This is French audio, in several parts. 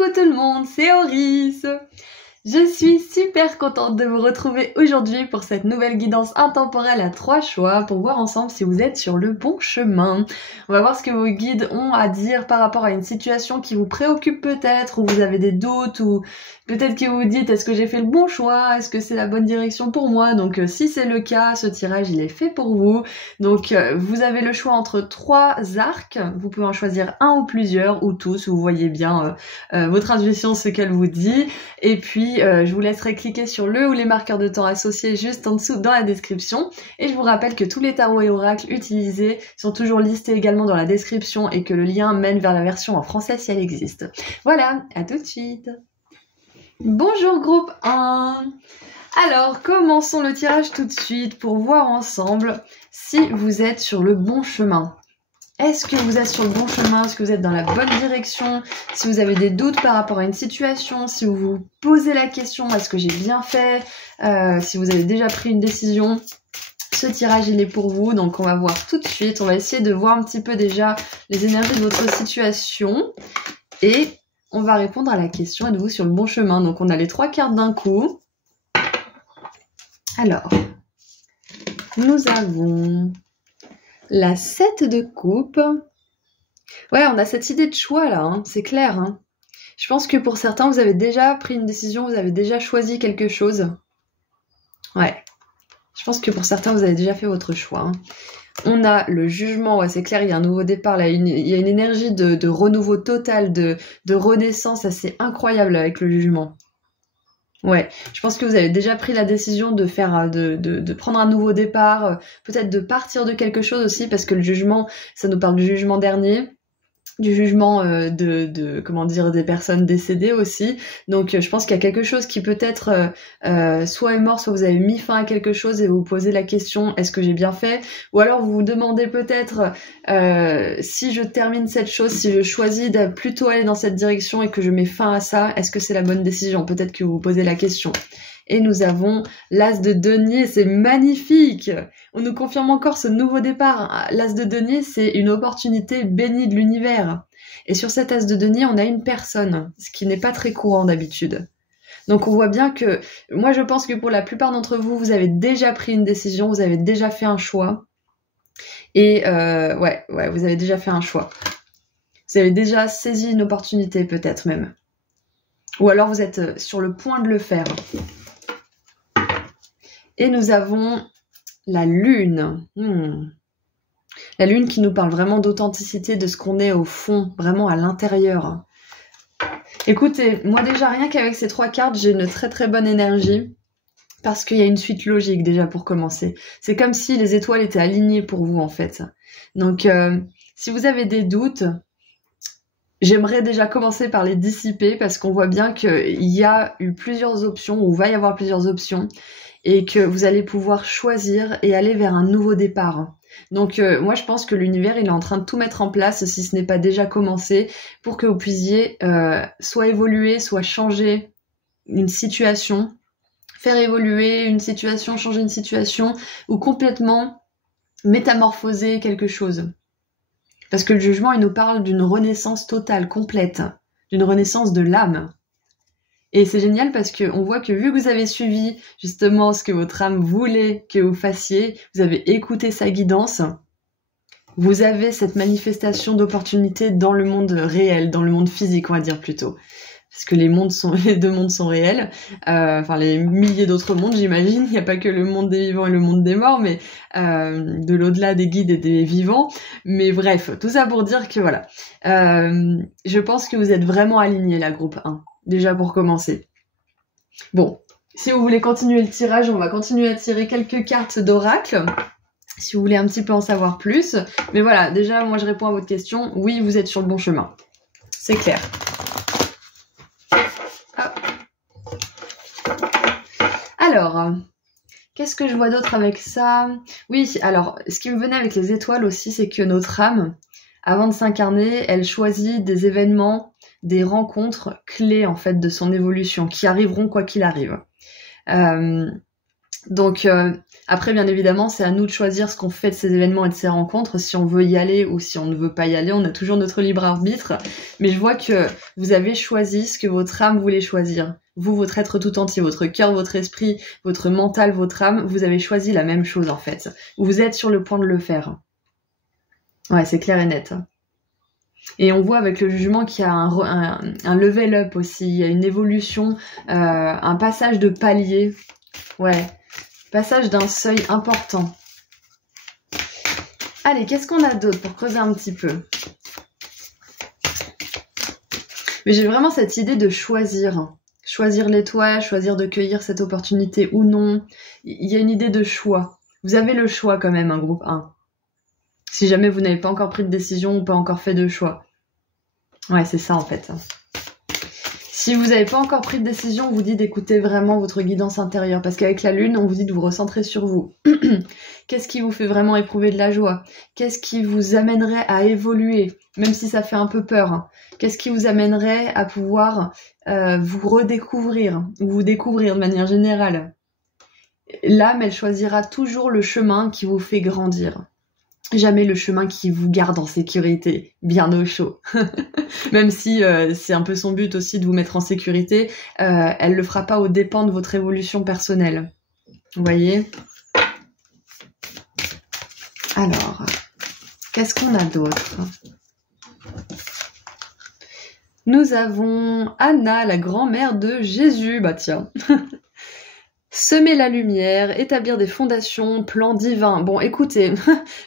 Coucou tout le monde, c'est Oris. Je suis super contente de vous retrouver aujourd'hui pour cette nouvelle guidance intemporelle à 3 choix pour voir ensemble si vous êtes sur le bon chemin. On va voir ce que vos guides ont à dire par rapport à une situation qui vous préoccupe peut-être, ou vous avez des doutes, ou peut-être que vous vous dites est-ce que j'ai fait le bon choix, est-ce que c'est la bonne direction pour moi. Donc si c'est le cas, ce tirage il est fait pour vous. Donc vous avez le choix entre 3 arcs, vous pouvez en choisir un ou plusieurs, ou tous, vous voyez bien votre intuition ce qu'elle vous dit. Et puis je vous laisserai cliquer sur le ou les marqueurs de temps associés juste en dessous dans la description. Et je vous rappelle que tous les tarots et oracles utilisés sont toujours listés également dans la description et que le lien mène vers la version en français si elle existe. Voilà, à tout de suite. Bonjour groupe 1. Alors, commençons le tirage tout de suite pour voir ensemble si vous êtes sur le bon chemin. Est-ce que vous êtes sur le bon chemin? Est-ce que vous êtes dans la bonne direction? Si vous avez des doutes par rapport à une situation, si vous vous posez la question, est-ce que j'ai bien fait? Si vous avez déjà pris une décision, ce tirage il est pour vous. Donc on va voir tout de suite, on va essayer de voir un petit peu déjà les énergies de votre situation. Et on va répondre à la question, êtes-vous sur le bon chemin? Donc on a les 3 cartes d'un coup. Alors, nous avons la 7 de coupe. Ouais, on a cette idée de choix là, hein, c'est clair. Hein. Je pense que pour certains, vous avez déjà pris une décision, vous avez déjà choisi quelque chose. Ouais, je pense que pour certains, vous avez déjà fait votre choix. Hein. On a le jugement, ouais, c'est clair, il y a un nouveau départ, là, il y a une énergie de renouveau total, de renaissance assez incroyable avec le jugement. Ouais, je pense que vous avez déjà pris la décision de faire, de prendre un nouveau départ, peut-être de partir de quelque chose aussi, parce que le jugement, ça nous parle du jugement dernier, du jugement comment dire, des personnes décédées aussi. Donc je pense qu'il y a quelque chose qui peut-être soit est mort, soit vous avez mis fin à quelque chose et vous posez la question est-ce que j'ai bien fait, ou alors vous vous demandez peut-être si je termine cette chose, si je choisis de plutôt aller dans cette direction et que je mets fin à ça, est-ce que c'est la bonne décision? Peut-être que vous vous posez la question. Et nous avons l'as de denier, c'est magnifique. On nous confirme encore ce nouveau départ. L'as de denier, c'est une opportunité bénie de l'univers. Et sur cet as de denier, on a une personne, ce qui n'est pas très courant d'habitude. Donc on voit bien que, moi je pense que pour la plupart d'entre vous, vous avez déjà pris une décision, vous avez déjà fait un choix. Et ouais, vous avez déjà fait un choix. Vous avez déjà saisi une opportunité peut-être même. Ou alors vous êtes sur le point de le faire. Et nous avons la lune. La lune qui nous parle vraiment d'authenticité, de ce qu'on est au fond, vraiment à l'intérieur. Écoutez, moi déjà rien qu'avec ces 3 cartes, j'ai une très très bonne énergie. Parce qu'il y a une suite logique déjà pour commencer. C'est comme si les étoiles étaient alignées pour vous en fait. Donc si vous avez des doutes, j'aimerais déjà commencer par les dissiper parce qu'on voit bien qu'il y a eu plusieurs options, ou va y avoir plusieurs options, et que vous allez pouvoir choisir et aller vers un nouveau départ. Donc moi je pense que l'univers il est en train de tout mettre en place, si ce n'est pas déjà commencé, pour que vous puissiez soit évoluer, soit changer une situation, faire évoluer une situation, changer une situation, ou complètement métamorphoser quelque chose. Parce que le jugement il nous parle d'une renaissance totale, complète, d'une renaissance de l'âme. Et c'est génial parce que on voit que vu que vous avez suivi justement ce que votre âme voulait que vous fassiez, vous avez écouté sa guidance, vous avez cette manifestation d'opportunité dans le monde réel, dans le monde physique on va dire plutôt. Parce que les 2 mondes sont réels, enfin les milliers d'autres mondes j'imagine, il n'y a pas que le monde des vivants et le monde des morts, mais de l'au-delà des guides et des vivants. Mais bref, tout ça pour dire que voilà, je pense que vous êtes vraiment alignés la groupe 1. Déjà pour commencer. Bon, si vous voulez continuer le tirage, on va continuer à tirer quelques cartes d'oracle, si vous voulez un petit peu en savoir plus. Mais voilà, déjà, moi je réponds à votre question. Oui, vous êtes sur le bon chemin. C'est clair. Hop. Alors, qu'est-ce que je vois d'autre avec ça? Oui, alors, ce qui me venait avec les étoiles aussi, c'est que notre âme, avant de s'incarner, elle choisit des événements, des rencontres clés en fait de son évolution qui arriveront quoi qu'il arrive. Donc Après, bien évidemment, c'est à nous de choisir ce qu'on fait de ces événements et de ces rencontres, si on veut y aller ou si on ne veut pas y aller, on a toujours notre libre arbitre. Mais je vois que vous avez choisi ce que votre âme voulait choisir. Vous, votre être tout entier, votre cœur, votre esprit, votre mental, votre âme, vous avez choisi la même chose en fait. Vous êtes sur le point de le faire. Ouais, c'est clair et net. Et on voit avec le jugement qu'il y a un level up aussi, il y a une évolution, un passage de palier. Ouais, passage d'un seuil important. Allez, qu'est-ce qu'on a d'autre pour creuser un petit peu? Mais j'ai vraiment cette idée de choisir. Choisir l'étoile, choisir de cueillir cette opportunité ou non. Il y a une idée de choix. Vous avez le choix quand même, un groupe 1. Si jamais vous n'avez pas encore pris de décision ou pas encore fait de choix. Ouais, c'est ça en fait. Si vous n'avez pas encore pris de décision, on vous dit d'écouter vraiment votre guidance intérieure. Parce qu'avec la lune, on vous dit de vous recentrer sur vous. Qu'est-ce qui vous fait vraiment éprouver de la joie? Qu'est-ce qui vous amènerait à évoluer? Même si ça fait un peu peur. Qu'est-ce qui vous amènerait à pouvoir vous redécouvrir? Ou vous découvrir de manière générale? L'âme, elle choisira toujours le chemin qui vous fait grandir. Jamais le chemin qui vous garde en sécurité, bien au chaud. Même si c'est un peu son but aussi de vous mettre en sécurité, elle le fera pas aux dépens de votre évolution personnelle. Vous voyez? Alors, qu'est-ce qu'on a d'autre? Nous avons Anna, la grand-mère de Jésus. Bah tiens. Semer la lumière, établir des fondations, plan divin. Bon, écoutez,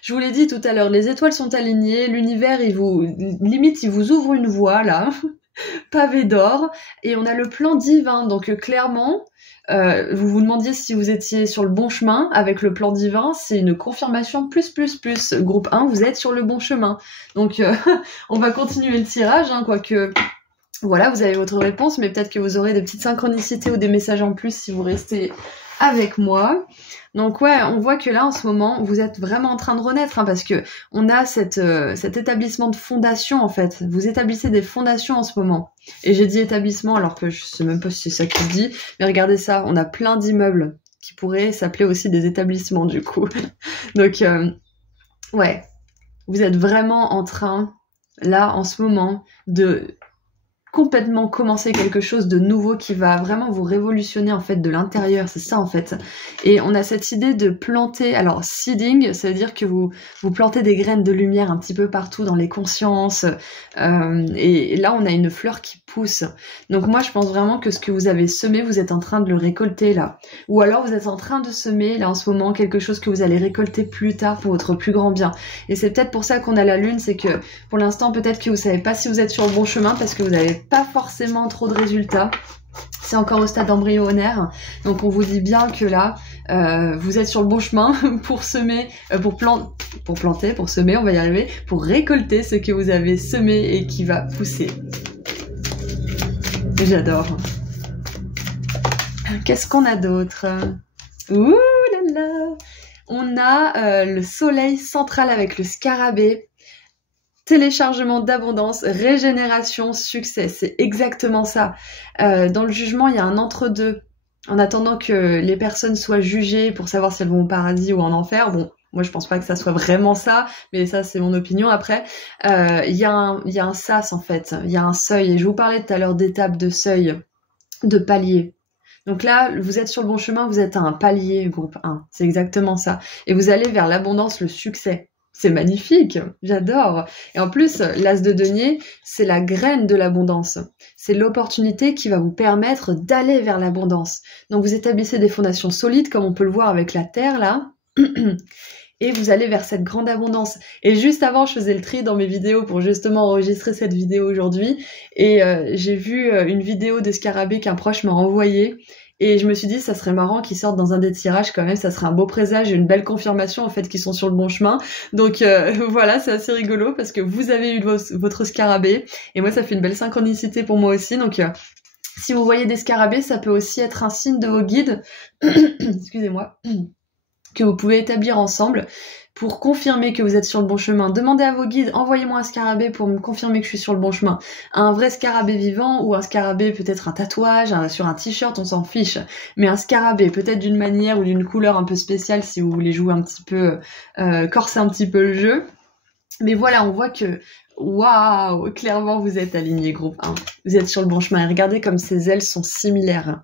je vous l'ai dit tout à l'heure, les étoiles sont alignées, l'univers, il vous ouvre une voie, là, pavé d'or, et on a le plan divin. Donc, clairement, vous vous demandiez si vous étiez sur le bon chemin avec le plan divin, c'est une confirmation plus. Groupe 1, vous êtes sur le bon chemin. Donc, on va continuer le tirage, hein, quoique... Voilà, vous avez votre réponse, mais peut-être que vous aurez des petites synchronicités ou des messages en plus si vous restez avec moi. Donc ouais, on voit que là, en ce moment, vous êtes vraiment en train de renaître, hein, parce que on a cet établissement de fondation, en fait. Vous établissez des fondations en ce moment. Et j'ai dit établissement, alors que je sais même pas si c'est ça qui se dit, mais regardez ça, on a plein d'immeubles qui pourraient s'appeler aussi des établissements, du coup. Donc, ouais, vous êtes vraiment en train, là, en ce moment, de... complètement commencer quelque chose de nouveau qui va vraiment vous révolutionner en fait de l'intérieur, c'est ça en fait. Et on a cette idée de planter, alors seeding, ça veut dire que vous plantez des graines de lumière un petit peu partout dans les consciences, et là on a une fleur qui pousse. Donc moi je pense vraiment que ce que vous avez semé, vous êtes en train de le récolter là. Ou alors vous êtes en train de semer là en ce moment quelque chose que vous allez récolter plus tard pour votre plus grand bien. Et c'est peut-être pour ça qu'on a la lune, c'est que pour l'instant peut-être que vous savez pas si vous êtes sur le bon chemin parce que vous avez pas forcément trop de résultats. C'est encore au stade embryonnaire. Donc on vous dit bien que là, vous êtes sur le bon chemin pour semer, pour planter, pour semer, on va y arriver, pour récolter ce que vous avez semé et qui va pousser. J'adore. Qu'est-ce qu'on a d'autre? Ouh là là. On a le soleil central avec le scarabée. Téléchargement d'abondance, régénération, succès, c'est exactement ça. Dans le jugement, il y a un entre-deux. En attendant que les personnes soient jugées pour savoir si elles vont au paradis ou en enfer, bon, moi je pense pas que ça soit vraiment ça, mais ça c'est mon opinion après. Il y a un sas en fait, il y a un seuil, et je vous parlais tout à l'heure d'étapes, de seuil, de palier. Donc là, vous êtes sur le bon chemin, vous êtes à un palier, groupe 1, c'est exactement ça. Et vous allez vers l'abondance, le succès. C'est magnifique, j'adore. Et en plus, l'as de denier, c'est la graine de l'abondance. C'est l'opportunité qui va vous permettre d'aller vers l'abondance. Donc vous établissez des fondations solides, comme on peut le voir avec la terre là, et vous allez vers cette grande abondance. Et juste avant, je faisais le tri dans mes vidéos pour justement enregistrer cette vidéo aujourd'hui, et j'ai vu une vidéo de scarabée qu'un proche m'a envoyée. Et je me suis dit, ça serait marrant qu'ils sortent dans un des tirages quand même, ça serait un beau présage et une belle confirmation en fait qu'ils sont sur le bon chemin. Donc voilà, c'est assez rigolo parce que vous avez eu votre scarabée et moi ça fait une belle synchronicité pour moi aussi. Donc si vous voyez des scarabées, ça peut aussi être un signe de vos guides, excusez-moi, que vous pouvez établir ensemble. pour confirmer que vous êtes sur le bon chemin. Demandez à vos guides, envoyez-moi un scarabée pour me confirmer que je suis sur le bon chemin. Un vrai scarabée vivant ou un scarabée peut-être un tatouage, sur un t-shirt, on s'en fiche. Mais un scarabée peut-être d'une manière ou d'une couleur un peu spéciale si vous voulez jouer un petit peu, corser un petit peu le jeu. Mais voilà, on voit que, waouh, clairement vous êtes aligné groupe 1. Vous êtes sur le bon chemin. Et regardez comme ces ailes sont similaires.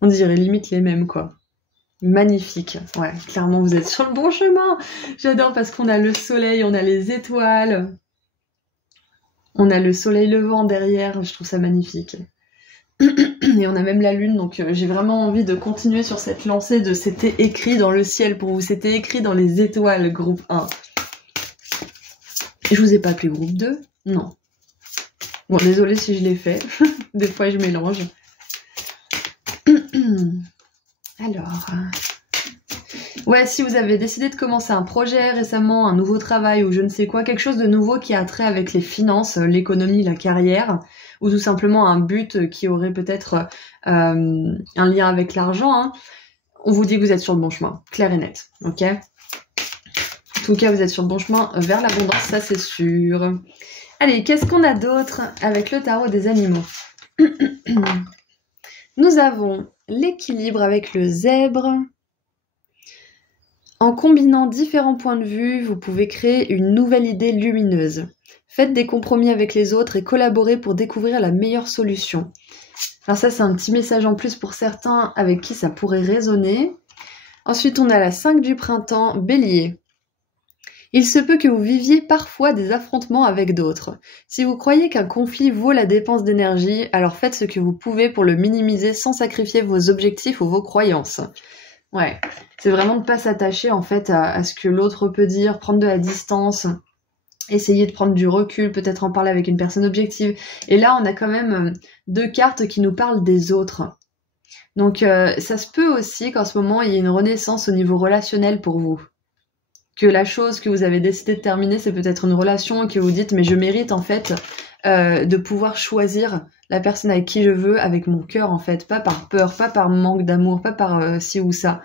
On dirait limite les mêmes, quoi. Magnifique. Ouais, clairement, vous êtes sur le bon chemin. J'adore parce qu'on a le soleil, on a les étoiles. On a le soleil levant derrière. Je trouve ça magnifique. Et on a même la lune. Donc, j'ai vraiment envie de continuer sur cette lancée de c'était écrit dans le ciel pour vous. C'était écrit dans les étoiles, groupe 1. Je vous ai pas appelé groupe 2? Non. Bon, désolée si je l'ai fait. Des fois, je mélange. Alors, ouais, si vous avez décidé de commencer un projet récemment, un nouveau travail ou je ne sais quoi, quelque chose de nouveau qui a trait avec les finances, l'économie, la carrière, ou tout simplement un but qui aurait peut-être un lien avec l'argent, hein, on vous dit que vous êtes sur le bon chemin, clair et net, ok? En tout cas, vous êtes sur le bon chemin vers l'abondance, ça c'est sûr. Allez, qu'est-ce qu'on a d'autre avec le tarot des animaux? Nous avons l'équilibre avec le zèbre. En combinant différents points de vue, vous pouvez créer une nouvelle idée lumineuse. Faites des compromis avec les autres et collaborez pour découvrir la meilleure solution. Alors ça, c'est un petit message en plus pour certains avec qui ça pourrait résonner. Ensuite, on a la 5 du printemps, Bélier. Il se peut que vous viviez parfois des affrontements avec d'autres. Si vous croyez qu'un conflit vaut la dépense d'énergie, alors faites ce que vous pouvez pour le minimiser sans sacrifier vos objectifs ou vos croyances. Ouais, c'est vraiment de ne pas s'attacher en fait à ce que l'autre peut dire, prendre de la distance, essayer de prendre du recul, peut-être en parler avec une personne objective. Et là, on a quand même 2 cartes qui nous parlent des autres. Donc ça se peut aussi qu'en ce moment, il y ait une renaissance au niveau relationnel pour vous. Que la chose que vous avez décidé de terminer, c'est peut-être une relation que vous dites, mais je mérite en fait de pouvoir choisir la personne avec qui je veux, avec mon cœur en fait, pas par peur, pas par manque d'amour, pas par ci ou ça,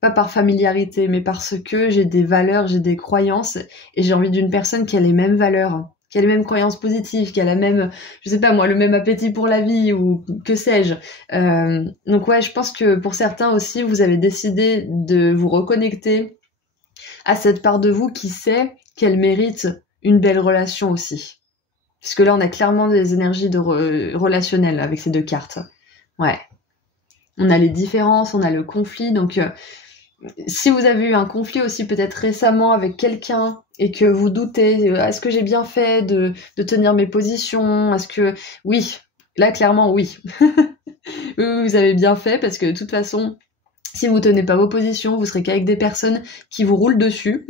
pas par familiarité, mais parce que j'ai des valeurs, j'ai des croyances, et j'ai envie d'une personne qui a les mêmes valeurs, qui a les mêmes croyances positives, qui a la même, je sais pas moi, le même appétit pour la vie, ou que sais-je. Donc ouais, je pense que pour certains aussi, vous avez décidé de vous reconnecter à cette part de vous qui sait qu'elle mérite une belle relation aussi. Parce que là, on a clairement des énergies relationnelles avec ces 2 cartes. Ouais. On a les différences, on a le conflit. Donc, si vous avez eu un conflit aussi peut-être récemment avec quelqu'un et que vous doutez, est-ce que j'ai bien fait de tenir mes positions? Est-ce que... Oui. Là, clairement, oui. Oui, vous avez bien fait parce que de toute façon... Si vous tenez pas vos positions, vous serez qu'avec des personnes qui vous roulent dessus,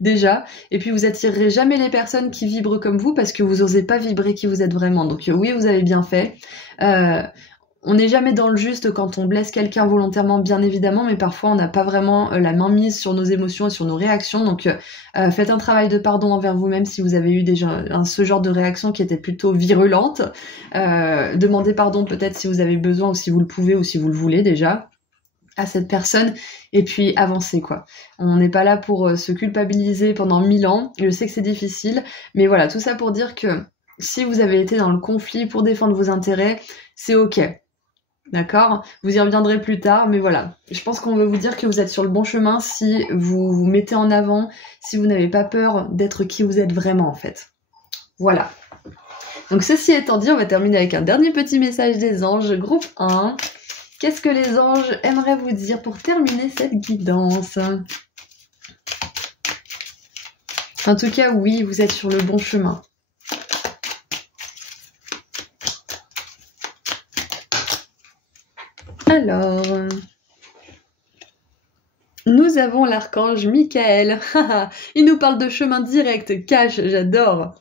déjà, et puis vous attirerez jamais les personnes qui vibrent comme vous parce que vous osez pas vibrer qui vous êtes vraiment. Donc oui, vous avez bien fait. On n'est jamais dans le juste quand on blesse quelqu'un volontairement, bien évidemment, mais parfois on n'a pas vraiment la main mise sur nos émotions et sur nos réactions. Donc faites un travail de pardon envers vous-même si vous avez eu déjà ce genre de réaction qui était plutôt virulente. Demandez pardon peut-être si vous avez besoin ou si vous le pouvez ou si vous le voulez déjà à cette personne, et puis avancer quoi. On n'est pas là pour se culpabiliser pendant 1000 ans, je sais que c'est difficile, mais voilà, tout ça pour dire que si vous avez été dans le conflit pour défendre vos intérêts, c'est ok, d'accord? Vous y reviendrez plus tard, mais voilà, je pense qu'on veut vous dire que vous êtes sur le bon chemin si vous vous mettez en avant, si vous n'avez pas peur d'être qui vous êtes vraiment en fait. Voilà. Donc ceci étant dit, on va terminer avec un dernier petit message des anges, groupe 1. Qu'est-ce que les anges aimeraient vous dire pour terminer cette guidance? En tout cas, oui, vous êtes sur le bon chemin. Alors, nous avons l'archange Michael. Il nous parle de chemin direct, cash, j'adore.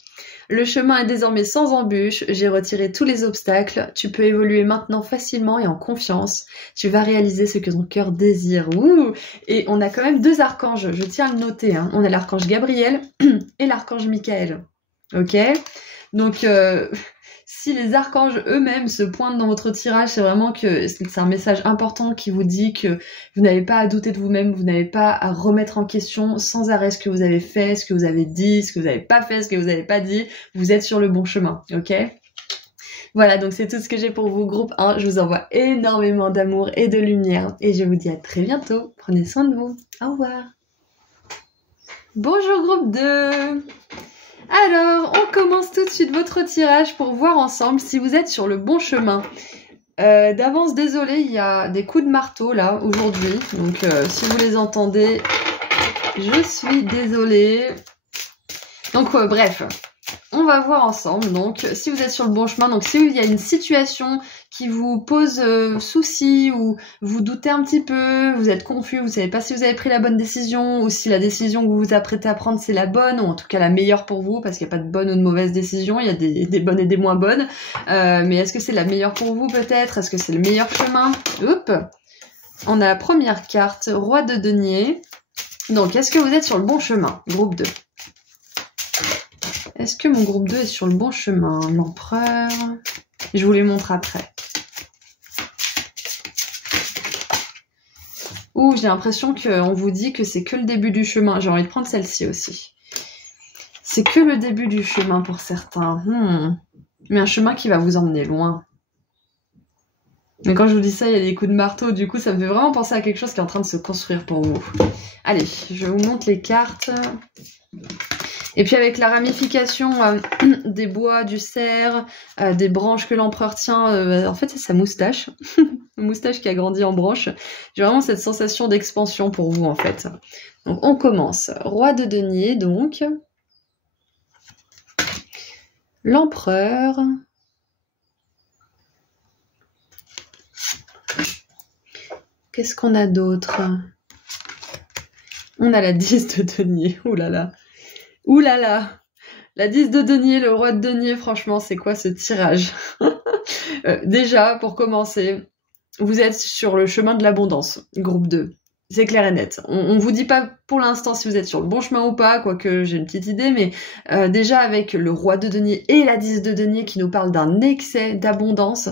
Le chemin est désormais sans embûches, j'ai retiré tous les obstacles, tu peux évoluer maintenant facilement et en confiance, tu vas réaliser ce que ton cœur désire. Ouh. Et on a quand même 2 archanges, je tiens à le noter, hein. On a l'archange Gabriel et l'archange Michael. Ok? Donc, si les archanges eux-mêmes se pointent dans votre tirage, c'est vraiment que c'est un message important qui vous dit que vous n'avez pas à douter de vous-même, vous n'avez pas à remettre en question sans arrêt ce que vous avez fait, ce que vous avez dit, ce que vous n'avez pas fait, ce que vous n'avez pas dit. Vous êtes sur le bon chemin, ok? Voilà, donc c'est tout ce que j'ai pour vous, groupe 1. Je vous envoie énormément d'amour et de lumière. Et je vous dis à très bientôt. Prenez soin de vous. Au revoir. Bonjour, groupe 2. Alors, on commence tout de suite votre tirage pour voir ensemble si vous êtes sur le bon chemin. D'avance, désolé, il y a des coups de marteau là, aujourd'hui. Donc, si vous les entendez, je suis désolée. Donc, bref. On va voir ensemble, donc, si vous êtes sur le bon chemin, donc si il y a une situation qui vous pose souci ou vous doutez un petit peu, vous êtes confus, vous savez pas si vous avez pris la bonne décision ou si la décision que vous vous apprêtez à prendre c'est la bonne ou en tout cas la meilleure pour vous, parce qu'il n'y a pas de bonne ou de mauvaise décision, il y a des bonnes et des moins bonnes, mais est-ce que c'est la meilleure pour vous peut-être? Est-ce que c'est le meilleur chemin? Hop, on a la première carte, Roi de denier. Donc, est-ce que vous êtes sur le bon chemin? Groupe 2. Est-ce que mon groupe 2 est sur le bon chemin? L'empereur... Je vous les montre après. Ouh, j'ai l'impression qu'on vous dit que c'est que le début du chemin. J'ai envie de prendre celle-ci aussi. C'est que le début du chemin pour certains. Mais un chemin qui va vous emmener loin. Mais quand je vous dis ça, il y a des coups de marteau. Du coup, ça me fait vraiment penser à quelque chose qui est en train de se construire pour vous. Allez, je vous montre les cartes. Et puis avec la ramification des bois, du cerf, des branches que l'empereur tient, en fait c'est sa moustache, une moustache qui a grandi en branche. J'ai vraiment cette sensation d'expansion pour vous en fait. Donc on commence. Roi de denier donc. L'empereur. Qu'est-ce qu'on a d'autre? On a la 10 de denier, ouh là là. Ouh là là, la 10 de denier, le roi de denier, franchement, c'est quoi ce tirage? Déjà, pour commencer, vous êtes sur le chemin de l'abondance, groupe 2. C'est clair et net. On vous dit pas pour l'instant si vous êtes sur le bon chemin ou pas, quoique j'ai une petite idée, mais déjà avec le roi de denier et la 10 de denier qui nous parlent d'un excès d'abondance,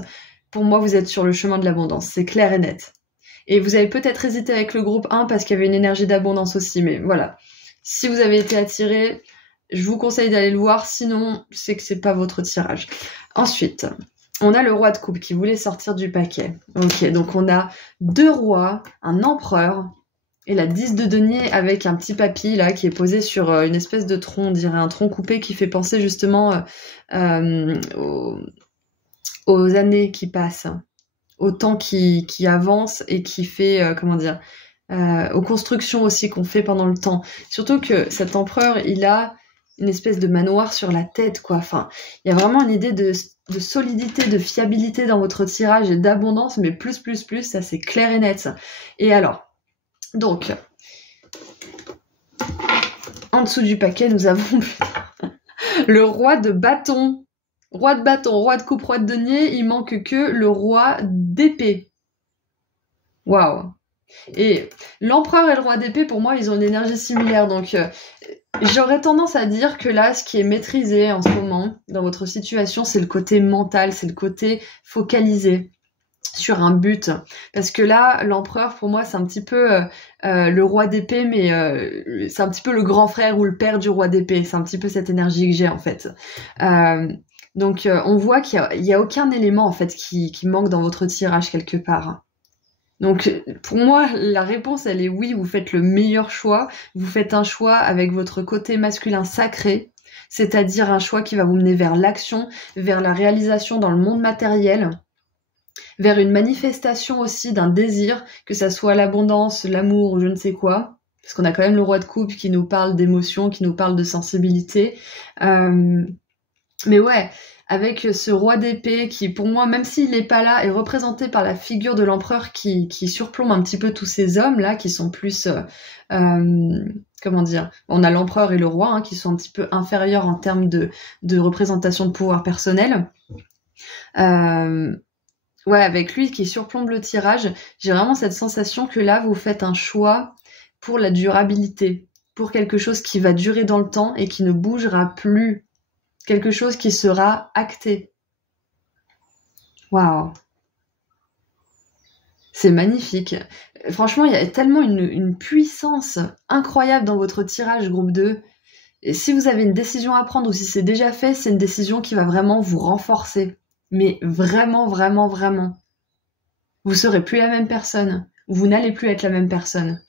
pour moi, vous êtes sur le chemin de l'abondance, c'est clair et net. Et vous avez peut-être hésité avec le groupe 1 parce qu'il y avait une énergie d'abondance aussi, mais voilà. Si vous avez été attiré, je vous conseille d'aller le voir, sinon c'est que c'est pas votre tirage. Ensuite, on a le roi de coupe qui voulait sortir du paquet. Ok, donc on a 2 rois, un empereur et la 10 de denier avec un petit papy là qui est posé sur une espèce de tronc, on dirait un tronc coupé qui fait penser justement aux années qui passent, au temps qui avance et qui fait, comment dire... aux constructions aussi qu'on fait pendant le temps. Surtout que cet empereur, il a une espèce de manoir sur la tête, quoi. Enfin, il y a vraiment une idée de solidité, de fiabilité dans votre tirage et d'abondance, mais plus, ça c'est clair et net. Et alors, donc, en dessous du paquet, nous avons le roi de bâton. Roi de bâton, roi de coupe, roi de denier, il manque que le roi d'épée. Waouh! Et l'empereur et le roi d'épée, pour moi, ils ont une énergie similaire. Donc, j'aurais tendance à dire que là, ce qui est maîtrisé en ce moment dans votre situation, c'est le côté mental, c'est le côté focalisé sur un but. Parce que là, l'empereur, pour moi, c'est un petit peu le roi d'épée, mais c'est un petit peu le grand frère ou le père du roi d'épée. C'est un petit peu cette énergie que j'ai, en fait. Donc, on voit qu'il y a aucun élément, en fait, qui manque dans votre tirage quelque part. Donc, pour moi, la réponse, elle est oui, vous faites le meilleur choix. Vous faites un choix avec votre côté masculin sacré, c'est-à-dire un choix qui va vous mener vers l'action, vers la réalisation dans le monde matériel, vers une manifestation aussi d'un désir, que ça soit l'abondance, l'amour ou je ne sais quoi. Parce qu'on a quand même le roi de coupe qui nous parle d'émotion, qui nous parle de sensibilité. Mais ouais... avec ce roi d'épée qui, pour moi, même s'il n'est pas là, est représenté par la figure de l'empereur qui surplombe un petit peu tous ces hommes-là, qui sont plus... comment dire? On a l'empereur et le roi, hein, qui sont un petit peu inférieurs en termes de représentation de pouvoir personnel. Ouais, avec lui qui surplombe le tirage, j'ai vraiment cette sensation que là, vous faites un choix pour la durabilité, pour quelque chose qui va durer dans le temps et qui ne bougera plus. Quelque chose qui sera acté. Waouh. C'est magnifique. Franchement, il y a tellement une puissance incroyable dans votre tirage groupe 2. Et si vous avez une décision à prendre ou si c'est déjà fait, c'est une décision qui va vraiment vous renforcer. Mais vraiment, vraiment, vraiment. Vous serez plus la même personne. Vous n'allez plus être la même personne.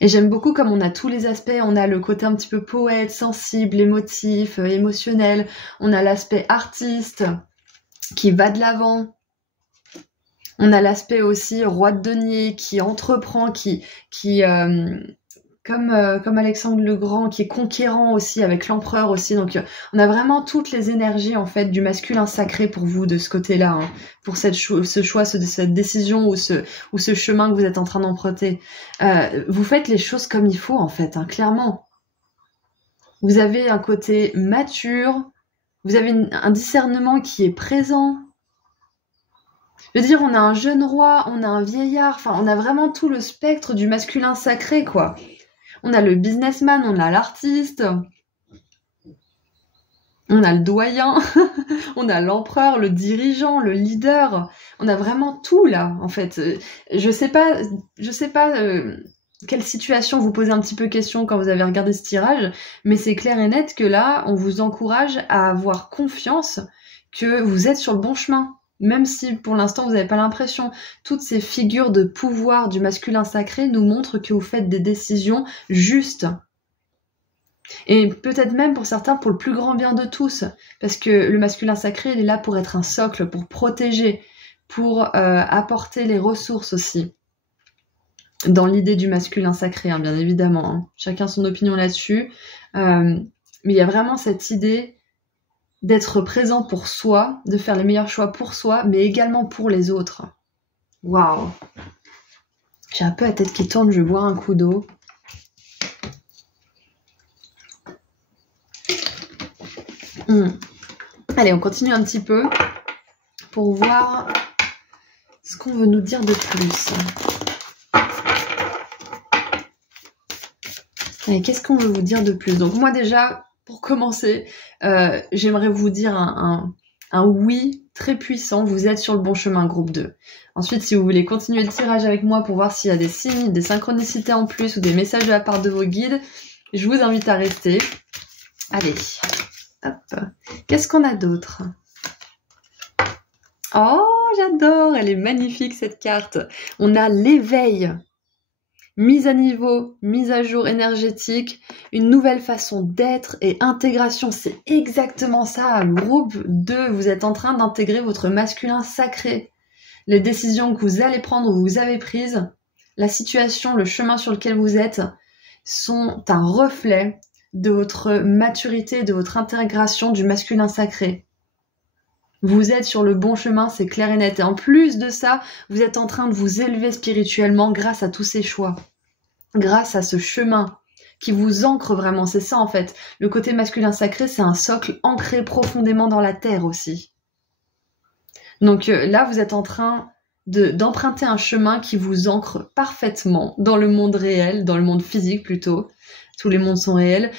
Et j'aime beaucoup comme on a tous les aspects. On a le côté un petit peu poète, sensible, émotif, émotionnel. On a l'aspect artiste qui va de l'avant. On a l'aspect aussi roi de denier qui entreprend, comme Alexandre le Grand, qui est conquérant aussi avec l'empereur aussi. Donc on a vraiment toutes les énergies en fait du masculin sacré pour vous de ce côté-là, hein, pour ce choix, cette décision ou ce chemin que vous êtes en train d'emprunter. Vous faites les choses comme il faut en fait, hein, clairement. Vous avez un côté mature, vous avez un discernement qui est présent. Je veux dire, on a un jeune roi, on a un vieillard, enfin, on a vraiment tout le spectre du masculin sacré, quoi. On a le businessman, on a l'artiste, on a le doyen, on a l'empereur, le dirigeant, le leader. On a vraiment tout, là, en fait. Je sais pas quelle situation vous posez un petit peu question quand vous avez regardé ce tirage, mais c'est clair et net que là, on vous encourage à avoir confiance que vous êtes sur le bon chemin. Même si pour l'instant vous n'avez pas l'impression, toutes ces figures de pouvoir du masculin sacré nous montrent que vous faites des décisions justes. Et peut-être même pour certains pour le plus grand bien de tous, parce que le masculin sacré il est là pour être un socle, pour protéger, pour apporter les ressources aussi. Dans l'idée du masculin sacré, hein, bien évidemment. Hein. Chacun son opinion là-dessus. Mais il y a vraiment cette idée d'être présent pour soi, de faire les meilleurs choix pour soi, mais également pour les autres. Waouh! J'ai un peu la tête qui tourne, je vais boire un coup d'eau. Allez, on continue un petit peu pour voir ce qu'on veut nous dire de plus. Allez, qu'est-ce qu'on veut vous dire de plus? Donc moi déjà, pour commencer, j'aimerais vous dire un oui très puissant, vous êtes sur le bon chemin, groupe 2. Ensuite, si vous voulez continuer le tirage avec moi pour voir s'il y a des signes, des synchronicités en plus ou des messages de la part de vos guides, je vous invite à rester. Allez, hop. Qu'est-ce qu'on a d'autre? Oh, j'adore, elle est magnifique cette carte. On a l'éveil. Mise à niveau, mise à jour énergétique, une nouvelle façon d'être et intégration. C'est exactement ça, groupe 2. Vous êtes en train d'intégrer votre masculin sacré. Les décisions que vous allez prendre ou vous avez prises, la situation, le chemin sur lequel vous êtes, sont un reflet de votre maturité, de votre intégration du masculin sacré. Vous êtes sur le bon chemin, c'est clair et net. Et en plus de ça, vous êtes en train de vous élever spirituellement grâce à tous ces choix. Grâce à ce chemin qui vous ancre vraiment. C'est ça en fait. Le côté masculin sacré, c'est un socle ancré profondément dans la terre aussi. Donc là, vous êtes en train d'emprunter un chemin qui vous ancre parfaitement dans le monde réel, dans le monde physique plutôt. Tous les mondes sont réels.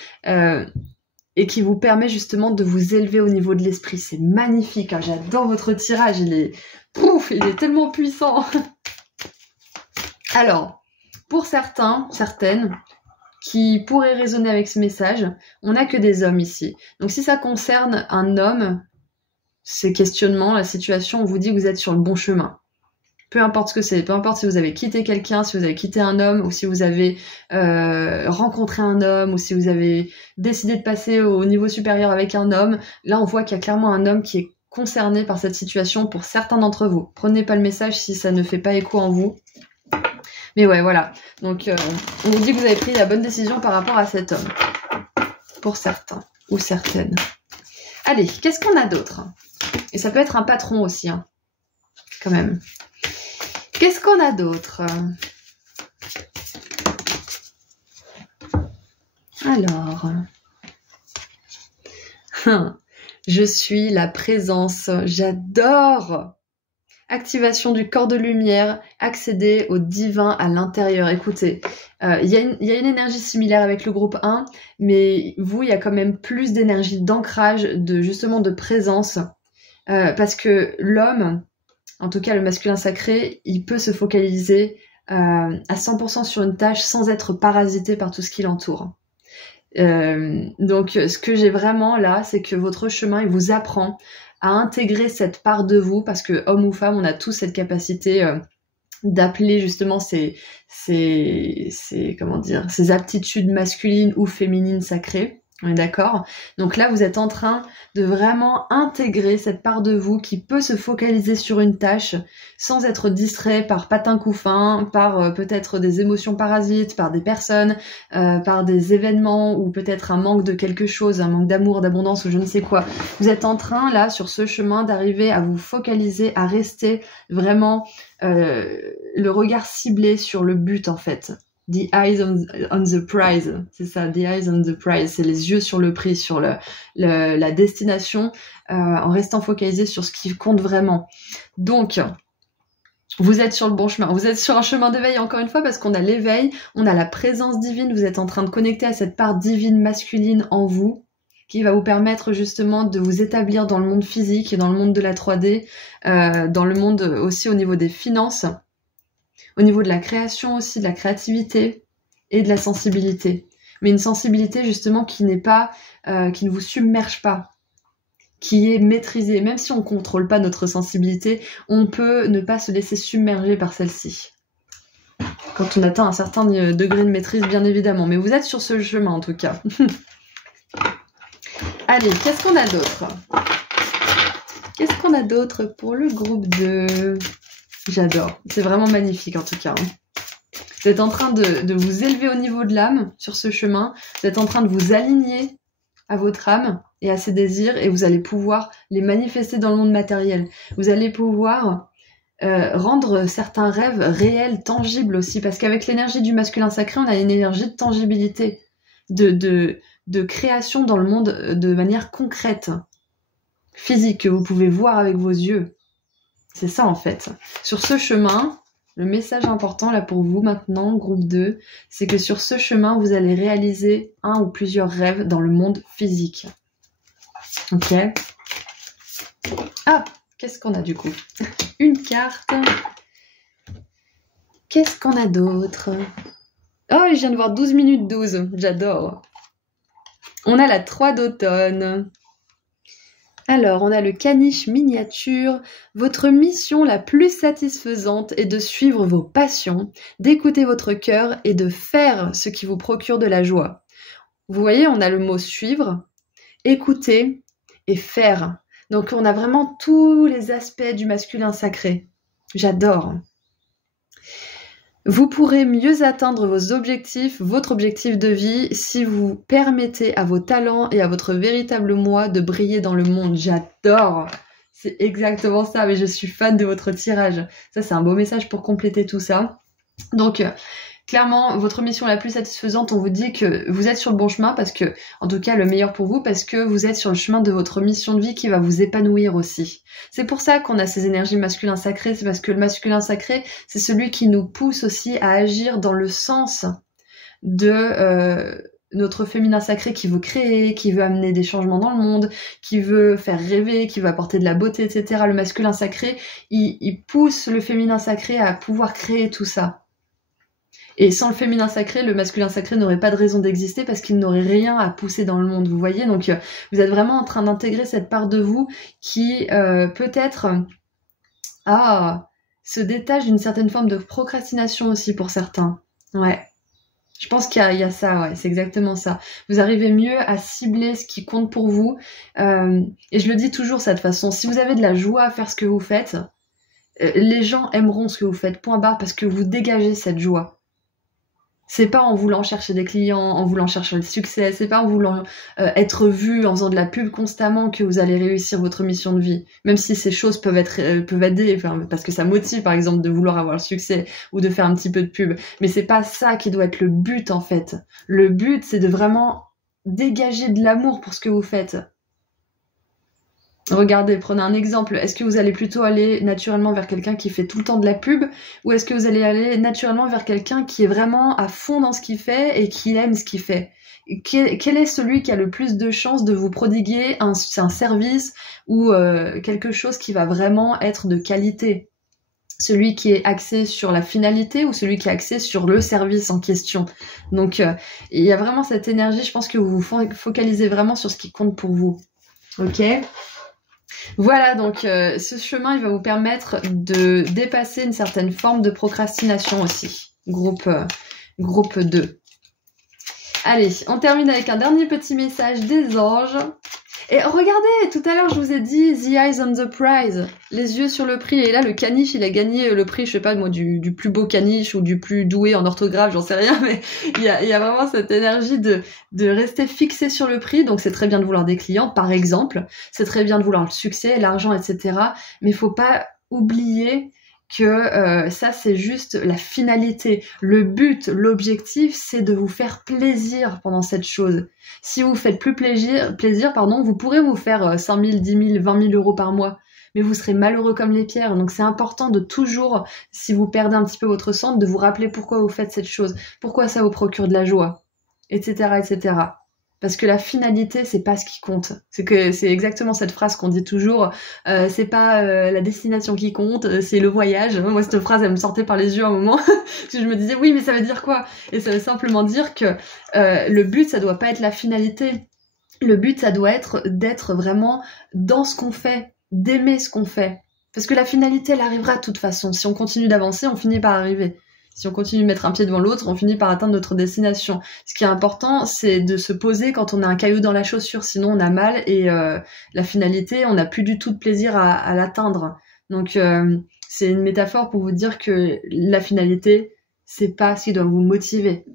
Et qui vous permet justement de vous élever au niveau de l'esprit. C'est magnifique, hein. J'adore votre tirage, il est tellement puissant. Alors, pour certains, certaines, qui pourraient résonner avec ce message, on n'a que des hommes ici. Donc si ça concerne un homme, ces questionnements, la situation, on vous dit que vous êtes sur le bon chemin. Peu importe ce que c'est, peu importe si vous avez quitté quelqu'un, si vous avez quitté un homme, ou si vous avez rencontré un homme, ou si vous avez décidé de passer au niveau supérieur avec un homme, là on voit qu'il y a clairement un homme qui est concerné par cette situation pour certains d'entre vous. Prenez pas le message si ça ne fait pas écho en vous. Mais ouais, voilà. Donc on vous dit que vous avez pris la bonne décision par rapport à cet homme. Pour certains, ou certaines. Allez, qu'est-ce qu'on a d'autre? Et ça peut être un patron aussi, hein, quand même. Qu'est-ce qu'on a d'autre? Alors, je suis la présence, j'adore. Activation du corps de lumière, accéder au divin à l'intérieur. Écoutez, il y a une énergie similaire avec le groupe 1, mais vous, il y a quand même plus d'énergie d'ancrage, justement de présence. Parce que l'homme, en tout cas le masculin sacré, il peut se focaliser à 100% sur une tâche sans être parasité par tout ce qui l'entoure. Donc ce que j'ai vraiment là, c'est que votre chemin, il vous apprend à intégrer cette part de vous, parce que homme ou femme, on a tous cette capacité d'appeler justement ces aptitudes masculines ou féminines sacrées. On est d'accord? Donc là, vous êtes en train de vraiment intégrer cette part de vous qui peut se focaliser sur une tâche sans être distrait par patin couffin, par peut-être des émotions parasites, par des personnes, par des événements ou peut-être un manque de quelque chose, un manque d'amour, d'abondance ou je ne sais quoi. Vous êtes en train là, sur ce chemin, d'arriver à vous focaliser, à rester vraiment le regard ciblé sur le but en fait. The eyes on the prize, c'est ça, the eyes on the prize, c'est les yeux sur le prix, sur la destination, en restant focalisé sur ce qui compte vraiment. Donc, vous êtes sur le bon chemin, vous êtes sur un chemin d'éveil encore une fois parce qu'on a l'éveil, on a la présence divine, vous êtes en train de connecter à cette part divine masculine en vous, qui va vous permettre justement de vous établir dans le monde physique, dans le monde de la 3D, dans le monde aussi au niveau des finances, au niveau de la création aussi, de la créativité et de la sensibilité. Mais une sensibilité justement qui n'est pas, qui ne vous submerge pas, qui est maîtrisée. Même si on ne contrôle pas notre sensibilité, on peut ne pas se laisser submerger par celle-ci. Quand on atteint un certain degré de maîtrise, bien évidemment. Mais vous êtes sur ce chemin en tout cas. Allez, qu'est-ce qu'on a d'autre? Qu'est-ce qu'on a d'autre pour le groupe 2? J'adore, c'est vraiment magnifique en tout cas. Vous êtes en train de vous élever au niveau de l'âme sur ce chemin, vous êtes en train de vous aligner à votre âme et à ses désirs et vous allez pouvoir les manifester dans le monde matériel. Vous allez pouvoir rendre certains rêves réels, tangibles aussi, parce qu'avec l'énergie du masculin sacré, on a une énergie de tangibilité, de création dans le monde de manière concrète, physique, que vous pouvez voir avec vos yeux. C'est ça en fait. Sur ce chemin, le message important là pour vous maintenant, groupe 2, c'est que sur ce chemin, vous allez réaliser un ou plusieurs rêves dans le monde physique. Ok. Ah, qu'est-ce qu'on a du coup? Une carte. Qu'est-ce qu'on a d'autre? Oh, je viens de voir 12 minutes 12. J'adore. On a la 3 d'automne. Alors, on a le caniche miniature. Votre mission la plus satisfaisante est de suivre vos passions, d'écouter votre cœur et de faire ce qui vous procure de la joie. Vous voyez, on a le mot suivre, écouter et faire. Donc, on a vraiment tous les aspects du masculin sacré. J'adore. Vous pourrez mieux atteindre vos objectifs, votre objectif de vie, si vous permettez à vos talents et à votre véritable moi de briller dans le monde. J'adore! C'est exactement ça, mais je suis fan de votre tirage. Ça, c'est un beau message pour compléter tout ça. Donc, clairement, votre mission la plus satisfaisante, on vous dit que vous êtes sur le bon chemin parce que, en tout cas, le meilleur pour vous, parce que vous êtes sur le chemin de votre mission de vie qui va vous épanouir aussi. C'est pour ça qu'on a ces énergies masculins sacrées, c'est parce que le masculin sacré, c'est celui qui nous pousse aussi à agir dans le sens de notre féminin sacré qui veut créer, qui veut amener des changements dans le monde, qui veut faire rêver, qui veut apporter de la beauté, etc. Le masculin sacré, il pousse le féminin sacré à pouvoir créer tout ça. Et sans le féminin sacré, le masculin sacré n'aurait pas de raison d'exister parce qu'il n'aurait rien à pousser dans le monde, vous voyez. Donc vous êtes vraiment en train d'intégrer cette part de vous qui peut-être se détache d'une certaine forme de procrastination aussi pour certains. Ouais, je pense qu'il y a ça, ouais, c'est exactement ça. Vous arrivez mieux à cibler ce qui compte pour vous. Et je le dis toujours de cette façon, si vous avez de la joie à faire ce que vous faites, les gens aimeront ce que vous faites, point barre, parce que vous dégagez cette joie. C'est pas en voulant chercher des clients, en voulant chercher le succès, c'est pas en voulant être vu, en faisant de la pub constamment que vous allez réussir votre mission de vie. Même si ces choses peuvent aider, parce que ça motive par exemple de vouloir avoir le succès ou de faire un petit peu de pub. Mais c'est pas ça qui doit être le but en fait. Le but c'est de vraiment dégager de l'amour pour ce que vous faites. Regardez, prenez un exemple. Est-ce que vous allez plutôt aller naturellement vers quelqu'un qui fait tout le temps de la pub, ou est-ce que vous allez aller naturellement vers quelqu'un qui est vraiment à fond dans ce qu'il fait et qui aime ce qu'il fait? Quel est celui qui a le plus de chances de vous prodiguer un service ou quelque chose qui va vraiment être de qualité? Celui qui est axé sur la finalité ou celui qui est axé sur le service en question? Donc il y a vraiment cette énergie, je pense que vous vous focalisez vraiment sur ce qui compte pour vous. Ok? Voilà, donc ce chemin, il va vous permettre de dépasser une certaine forme de procrastination aussi. Groupe 2. Allez, on termine avec un dernier petit message des anges. Et regardez, tout à l'heure, je vous ai dit « The eyes on the prize », les yeux sur le prix. Et là, le caniche, il a gagné le prix, je sais pas moi, du plus beau caniche ou du plus doué en orthographe, j'en sais rien, mais il y a vraiment cette énergie de rester fixé sur le prix. Donc, c'est très bien de vouloir des clients, par exemple. C'est très bien de vouloir le succès, l'argent, etc. Mais il faut pas oublier que ça, c'est juste la finalité. Le but, l'objectif, c'est de vous faire plaisir pendant cette chose. Si vous faites plus plaisir, vous pourrez vous faire 5 000, 10 000, 20 000 euros par mois, mais vous serez malheureux comme les pierres. Donc c'est important de toujours, si vous perdez un petit peu votre centre, de vous rappeler pourquoi vous faites cette chose, pourquoi ça vous procure de la joie, etc., etc. Parce que la finalité, c'est pas ce qui compte. C'est exactement cette phrase qu'on dit toujours. C'est pas la destination qui compte, c'est le voyage. Moi, cette phrase, elle me sortait par les yeux à un moment. Parce que je me disais, oui, mais ça veut dire quoi? Et ça veut simplement dire que le but, ça doit pas être la finalité. Le but, ça doit être d'être vraiment dans ce qu'on fait, d'aimer ce qu'on fait. Parce que la finalité, elle arrivera de toute façon. Si on continue d'avancer, on finit par arriver. Si on continue de mettre un pied devant l'autre, on finit par atteindre notre destination. Ce qui est important, c'est de se poser quand on a un caillou dans la chaussure, sinon on a mal et la finalité, on n'a plus du tout de plaisir à l'atteindre. Donc c'est une métaphore pour vous dire que la finalité, c'est pas ce qui doit vous motiver.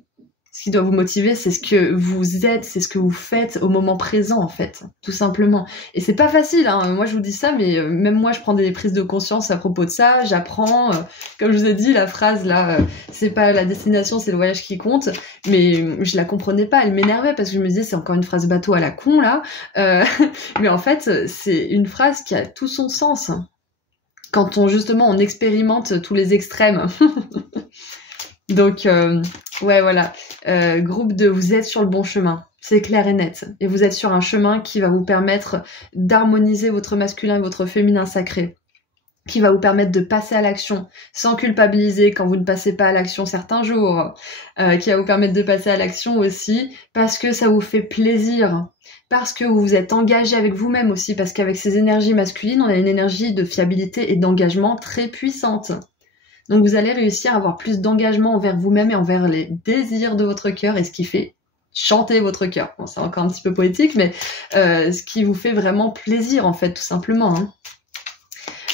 Ce qui doit vous motiver, c'est ce que vous êtes, c'est ce que vous faites au moment présent, en fait, tout simplement. Et c'est pas facile, hein. Moi je vous dis ça, mais même moi je prends des prises de conscience à propos de ça, j'apprends, comme je vous ai dit, la phrase là, c'est pas la destination, c'est le voyage qui compte, mais je la comprenais pas, elle m'énervait parce que je me disais c'est encore une phrase bateau à la con là, mais en fait c'est une phrase qui a tout son sens quand on expérimente tous les extrêmes. Donc, ouais, voilà. Groupe 2, vous êtes sur le bon chemin. C'est clair et net. Et vous êtes sur un chemin qui va vous permettre d'harmoniser votre masculin et votre féminin sacré. Qui va vous permettre de passer à l'action sans culpabiliser quand vous ne passez pas à l'action certains jours. Qui va vous permettre de passer à l'action aussi parce que ça vous fait plaisir. Parce que vous vous êtes engagé avec vous-même aussi. Parce qu'avec ces énergies masculines, on a une énergie de fiabilité et d'engagement très puissante. Donc vous allez réussir à avoir plus d'engagement envers vous-même et envers les désirs de votre cœur et ce qui fait chanter votre cœur. Bon, c'est encore un petit peu poétique, mais ce qui vous fait vraiment plaisir en fait, tout simplement. Hein.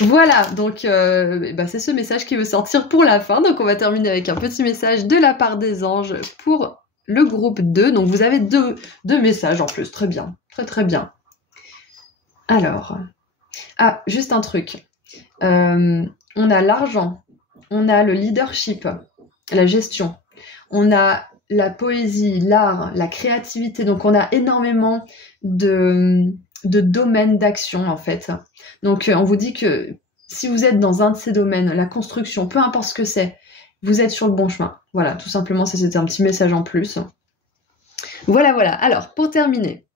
Voilà, donc c'est ce message qui veut sortir pour la fin. Donc on va terminer avec un petit message de la part des anges pour le groupe 2. Donc vous avez deux messages en plus, très bien, très très bien. Alors, juste un truc. On a l'argent. On a le leadership, la gestion, on a la poésie, l'art, la créativité. Donc on a énormément de domaines d'action en fait. Donc on vous dit que si vous êtes dans un de ces domaines, la construction, peu importe ce que c'est, vous êtes sur le bon chemin. Voilà, tout simplement, ça c'était un petit message en plus. Voilà. Alors, pour terminer,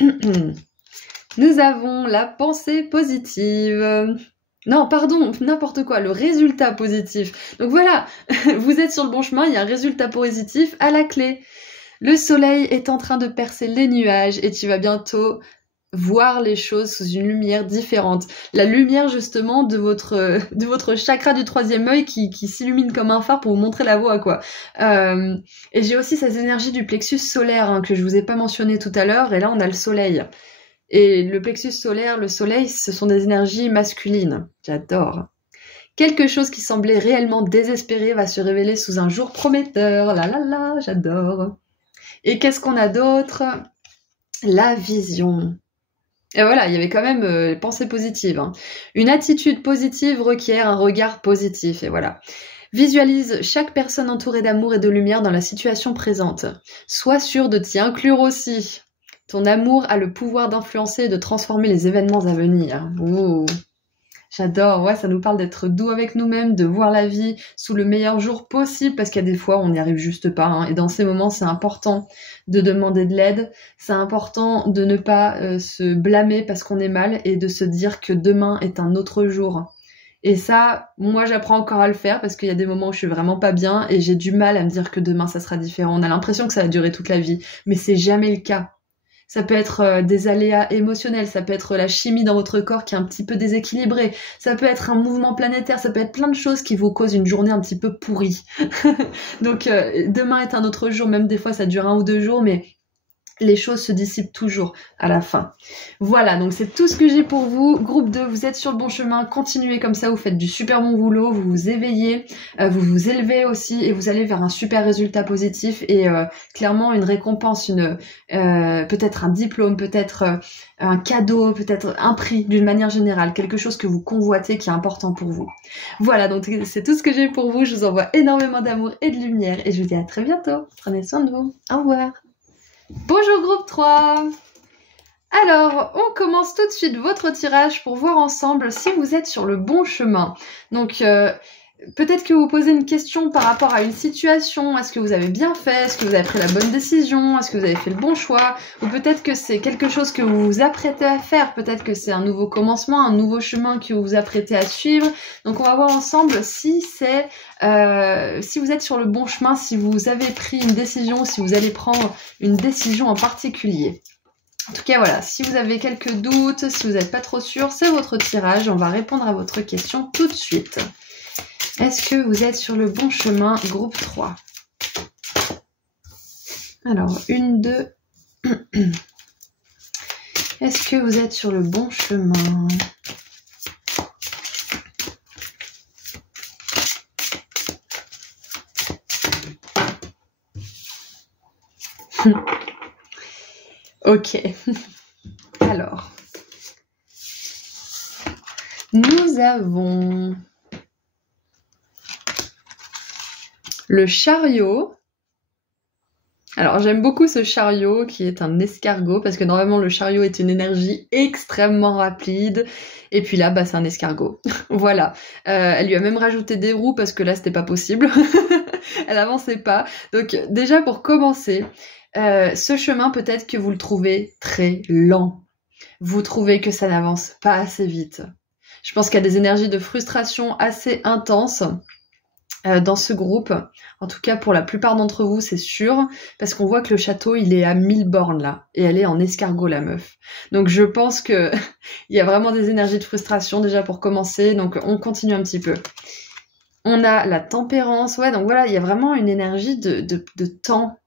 nous avons la pensée positive. Non, pardon, n'importe quoi, le résultat positif. Donc voilà, vous êtes sur le bon chemin, il y a un résultat positif à la clé. Le soleil est en train de percer les nuages et tu vas bientôt voir les choses sous une lumière différente. La lumière justement de votre chakra du troisième œil qui s'illumine comme un phare pour vous montrer la voie, quoi. Et j'ai aussi cette énergie du plexus solaire que je vous ai pas mentionné tout à l'heure, et là on a le soleil. Et le plexus solaire, le soleil, ce sont des énergies masculines. J'adore. Quelque chose qui semblait réellement désespéré va se révéler sous un jour prometteur. J'adore. Et qu'est-ce qu'on a d'autre? La vision. Et voilà, il y avait quand même pensée positive. Hein. Une attitude positive requiert un regard positif. Et voilà. Visualise chaque personne entourée d'amour et de lumière dans la situation présente. Sois sûr de t'y inclure aussi. Ton amour a le pouvoir d'influencer et de transformer les événements à venir. Ouh. J'adore, ouais, ça nous parle d'être doux avec nous-mêmes, de voir la vie sous le meilleur jour possible, parce qu'il y a des fois où on n'y arrive juste pas, hein, et dans ces moments, c'est important de demander de l'aide, c'est important de ne pas se blâmer parce qu'on est mal, et de se dire que demain est un autre jour. Et ça, moi, j'apprends encore à le faire, parce qu'il y a des moments où je suis vraiment pas bien, et j'ai du mal à me dire que demain, ça sera différent. On a l'impression que ça va durer toute la vie, mais c'est jamais le cas. Ça peut être des aléas émotionnels, ça peut être la chimie dans votre corps qui est un petit peu déséquilibrée, ça peut être un mouvement planétaire, ça peut être plein de choses qui vous causent une journée un petit peu pourrie. Donc demain est un autre jour, même des fois ça dure 1 ou 2 jours, mais les choses se dissipent toujours à la fin. Voilà, donc c'est tout ce que j'ai pour vous. Groupe 2, vous êtes sur le bon chemin, continuez comme ça, vous faites du super bon boulot, vous vous éveillez, vous vous élevez aussi et vous allez vers un super résultat positif et clairement une récompense, peut-être un diplôme, peut-être un cadeau, peut-être un prix d'une manière générale, quelque chose que vous convoitez qui est important pour vous. Voilà, donc c'est tout ce que j'ai pour vous. Je vous envoie énormément d'amour et de lumière et je vous dis à très bientôt. Prenez soin de vous. Au revoir. Bonjour groupe 3. Alors, on commence tout de suite votre tirage pour voir ensemble si vous êtes sur le bon chemin. Donc, peut-être que vous vous posez une question par rapport à une situation. Est-ce que vous avez bien fait? Est-ce que vous avez pris la bonne décision? Est-ce que vous avez fait le bon choix? Ou peut-être que c'est quelque chose que vous vous apprêtez à faire. Peut-être que c'est un nouveau commencement, un nouveau chemin que vous vous apprêtez à suivre. Donc, on va voir ensemble si c'est... si vous êtes sur le bon chemin, si vous avez pris une décision, si vous allez prendre une décision en particulier. En tout cas, voilà, si vous avez quelques doutes, si vous n'êtes pas trop sûr, c'est votre tirage. On va répondre à votre question tout de suite. Est-ce que vous êtes sur le bon chemin, groupe 3? Alors, 1, 2. Est-ce que vous êtes sur le bon chemin? Ok. Alors, nous avons le chariot. Alors, j'aime beaucoup ce chariot qui est un escargot parce que normalement, le chariot est une énergie extrêmement rapide. Et puis là, bah, c'est un escargot. Voilà. Elle lui a même rajouté des roues parce que là, c'était pas possible. Elle avançait pas. Donc, déjà, pour commencer, ce chemin, peut-être que vous le trouvez très lent. Vous trouvez que ça n'avance pas assez vite. Je pense qu'il y a des énergies de frustration assez intenses dans ce groupe. En tout cas, pour la plupart d'entre vous, c'est sûr, parce qu'on voit que le château, il est à 1000 bornes là, et elle est en escargot, la meuf. Donc je pense que il y a vraiment des énergies de frustration déjà pour commencer, donc on continue un petit peu. On a la tempérance, ouais, donc voilà, il y a vraiment une énergie de temps,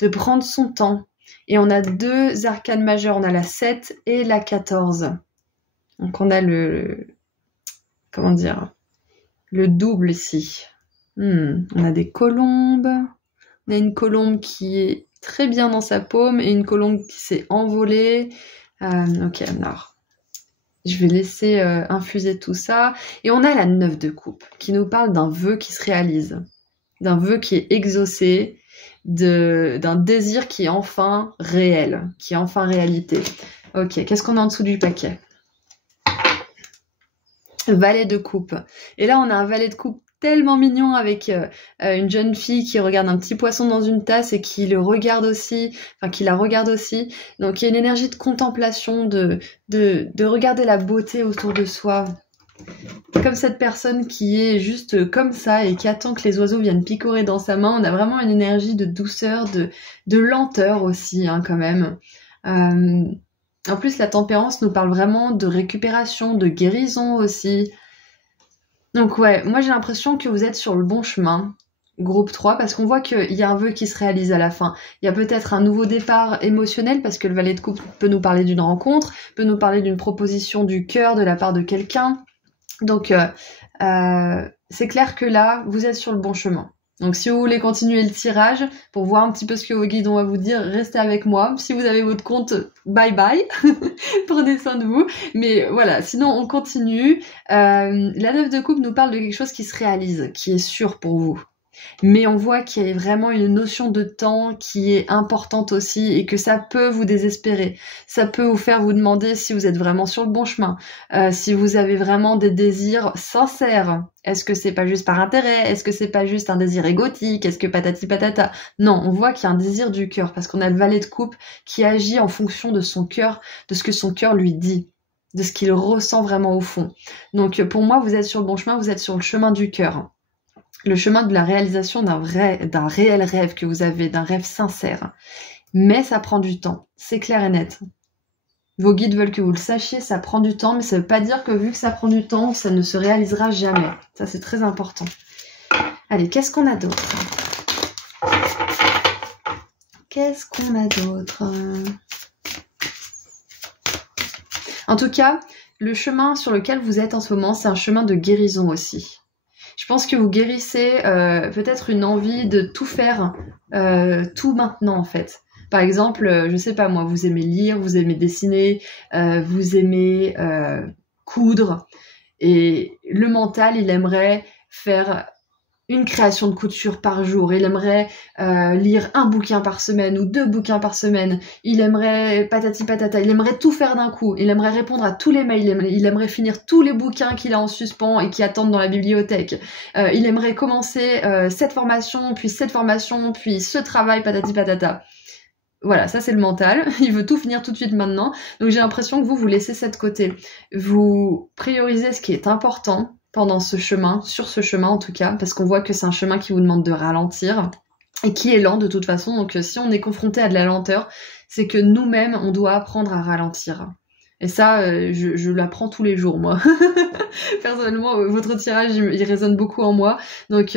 de prendre son temps. Et on a 2 arcanes majeures, on a la 7 et la 14. Donc on a comment dire, le double ici. On a des colombes. On a une colombe qui est très bien dans sa paume et une colombe qui s'est envolée. Ok, alors, je vais laisser infuser tout ça. Et on a la 9 de coupe qui nous parle d'un vœu qui se réalise, d'un vœu qui est exaucé, d'un désir qui est enfin réel, qui est enfin réalité. Ok, qu'est-ce qu'on a en dessous du paquet? Valet de coupe. Et là, on a un valet de coupe tellement mignon avec une jeune fille qui regarde un petit poisson dans une tasse et qui le regarde aussi, enfin qui la regarde aussi. Donc il y a une énergie de contemplation, de regarder la beauté autour de soi. Comme cette personne qui est juste comme ça et qui attend que les oiseaux viennent picorer dans sa main. On a vraiment une énergie de douceur, de lenteur aussi, hein, quand même. En plus, la tempérance nous parle vraiment de récupération, de guérison aussi. Donc ouais, moi j'ai l'impression que vous êtes sur le bon chemin, groupe 3, parce qu'on voit qu'il y a un vœu qui se réalise à la fin. Il y a peut-être un nouveau départ émotionnel, parce que le valet de coupe peut nous parler d'une rencontre, peut nous parler d'une proposition du cœur de la part de quelqu'un. Donc c'est clair que là, vous êtes sur le bon chemin. Donc si vous voulez continuer le tirage, pour voir un petit peu ce que vos guides vont vous dire, restez avec moi. Si vous avez votre compte, bye bye, prenez soin de vous. Mais voilà, sinon on continue. La 9 de coupe nous parle de quelque chose qui se réalise, qui est sûr pour vous. Mais on voit qu'il y a vraiment une notion de temps qui est importante aussi et que ça peut vous désespérer. Ça peut vous faire vous demander si vous êtes vraiment sur le bon chemin, si vous avez vraiment des désirs sincères. Est-ce que c'est pas juste par intérêt? Est-ce que c'est pas juste un désir égotique? Est-ce que patati patata? Non, on voit qu'il y a un désir du cœur parce qu'on a le valet de coupe qui agit en fonction de son cœur, de ce que son cœur lui dit, de ce qu'il ressent vraiment au fond. Donc pour moi, vous êtes sur le bon chemin, vous êtes sur le chemin du cœur. Le chemin de la réalisation d'un réel rêve que vous avez, d'un rêve sincère. Mais ça prend du temps, c'est clair et net. Vos guides veulent que vous le sachiez, ça prend du temps, mais ça ne veut pas dire que vu que ça prend du temps, ça ne se réalisera jamais. Ça, c'est très important. Allez, qu'est-ce qu'on a d'autre? Qu'est-ce qu'on a d'autre? En tout cas, le chemin sur lequel vous êtes en ce moment, c'est un chemin de guérison aussi. Je pense que vous guérissez peut-être une envie de tout faire, tout maintenant en fait. Par exemple, je sais pas moi, vous aimez lire, vous aimez dessiner, vous aimez coudre. Et le mental, il aimerait faire une création de couture par jour. Il aimerait lire un bouquin par semaine ou 2 bouquins par semaine. Il aimerait patati patata. Il aimerait tout faire d'un coup. Il aimerait répondre à tous les mails. Il aimerait finir tous les bouquins qu'il a en suspens et qui attendent dans la bibliothèque. Il aimerait commencer cette formation, puis ce travail patati patata. Voilà, ça c'est le mental. Il veut tout finir tout de suite maintenant. Donc j'ai l'impression que vous laissez ça de côté. Vous priorisez ce qui est important pendant ce chemin, sur ce chemin en tout cas, parce qu'on voit que c'est un chemin qui vous demande de ralentir et qui est lent de toute façon. Donc si on est confronté à de la lenteur, c'est que nous-mêmes, on doit apprendre à ralentir. Et ça, je l'apprends tous les jours, moi. Personnellement, votre tirage, il résonne beaucoup en moi. Donc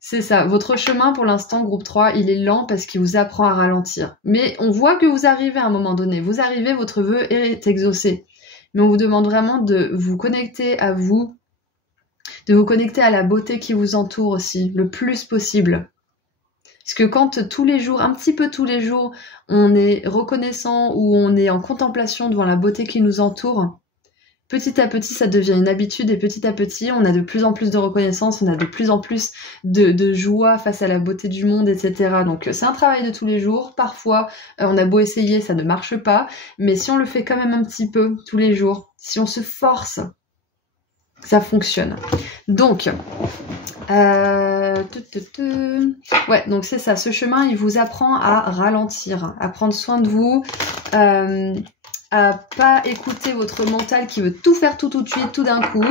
c'est ça, votre chemin pour l'instant, groupe 3, il est lent parce qu'il vous apprend à ralentir. Mais on voit que vous arrivez à un moment donné. Vous arrivez, votre vœu est exaucé. Mais on vous demande vraiment de vous connecter à vous, de vous connecter à la beauté qui vous entoure aussi, le plus possible. Parce que quand tous les jours, un petit peu tous les jours, on est reconnaissant ou on est en contemplation devant la beauté qui nous entoure, petit à petit, ça devient une habitude et petit à petit, on a de plus en plus de reconnaissance, on a de plus en plus de joie face à la beauté du monde, etc. Donc c'est un travail de tous les jours. Parfois, on a beau essayer, ça ne marche pas. Mais si on le fait quand même un petit peu tous les jours, si on se force, ça fonctionne. Donc, ouais, donc c'est ça. Ce chemin, il vous apprend à ralentir, à prendre soin de vous, à pas écouter votre mental qui veut tout faire tout de suite, tout d'un coup.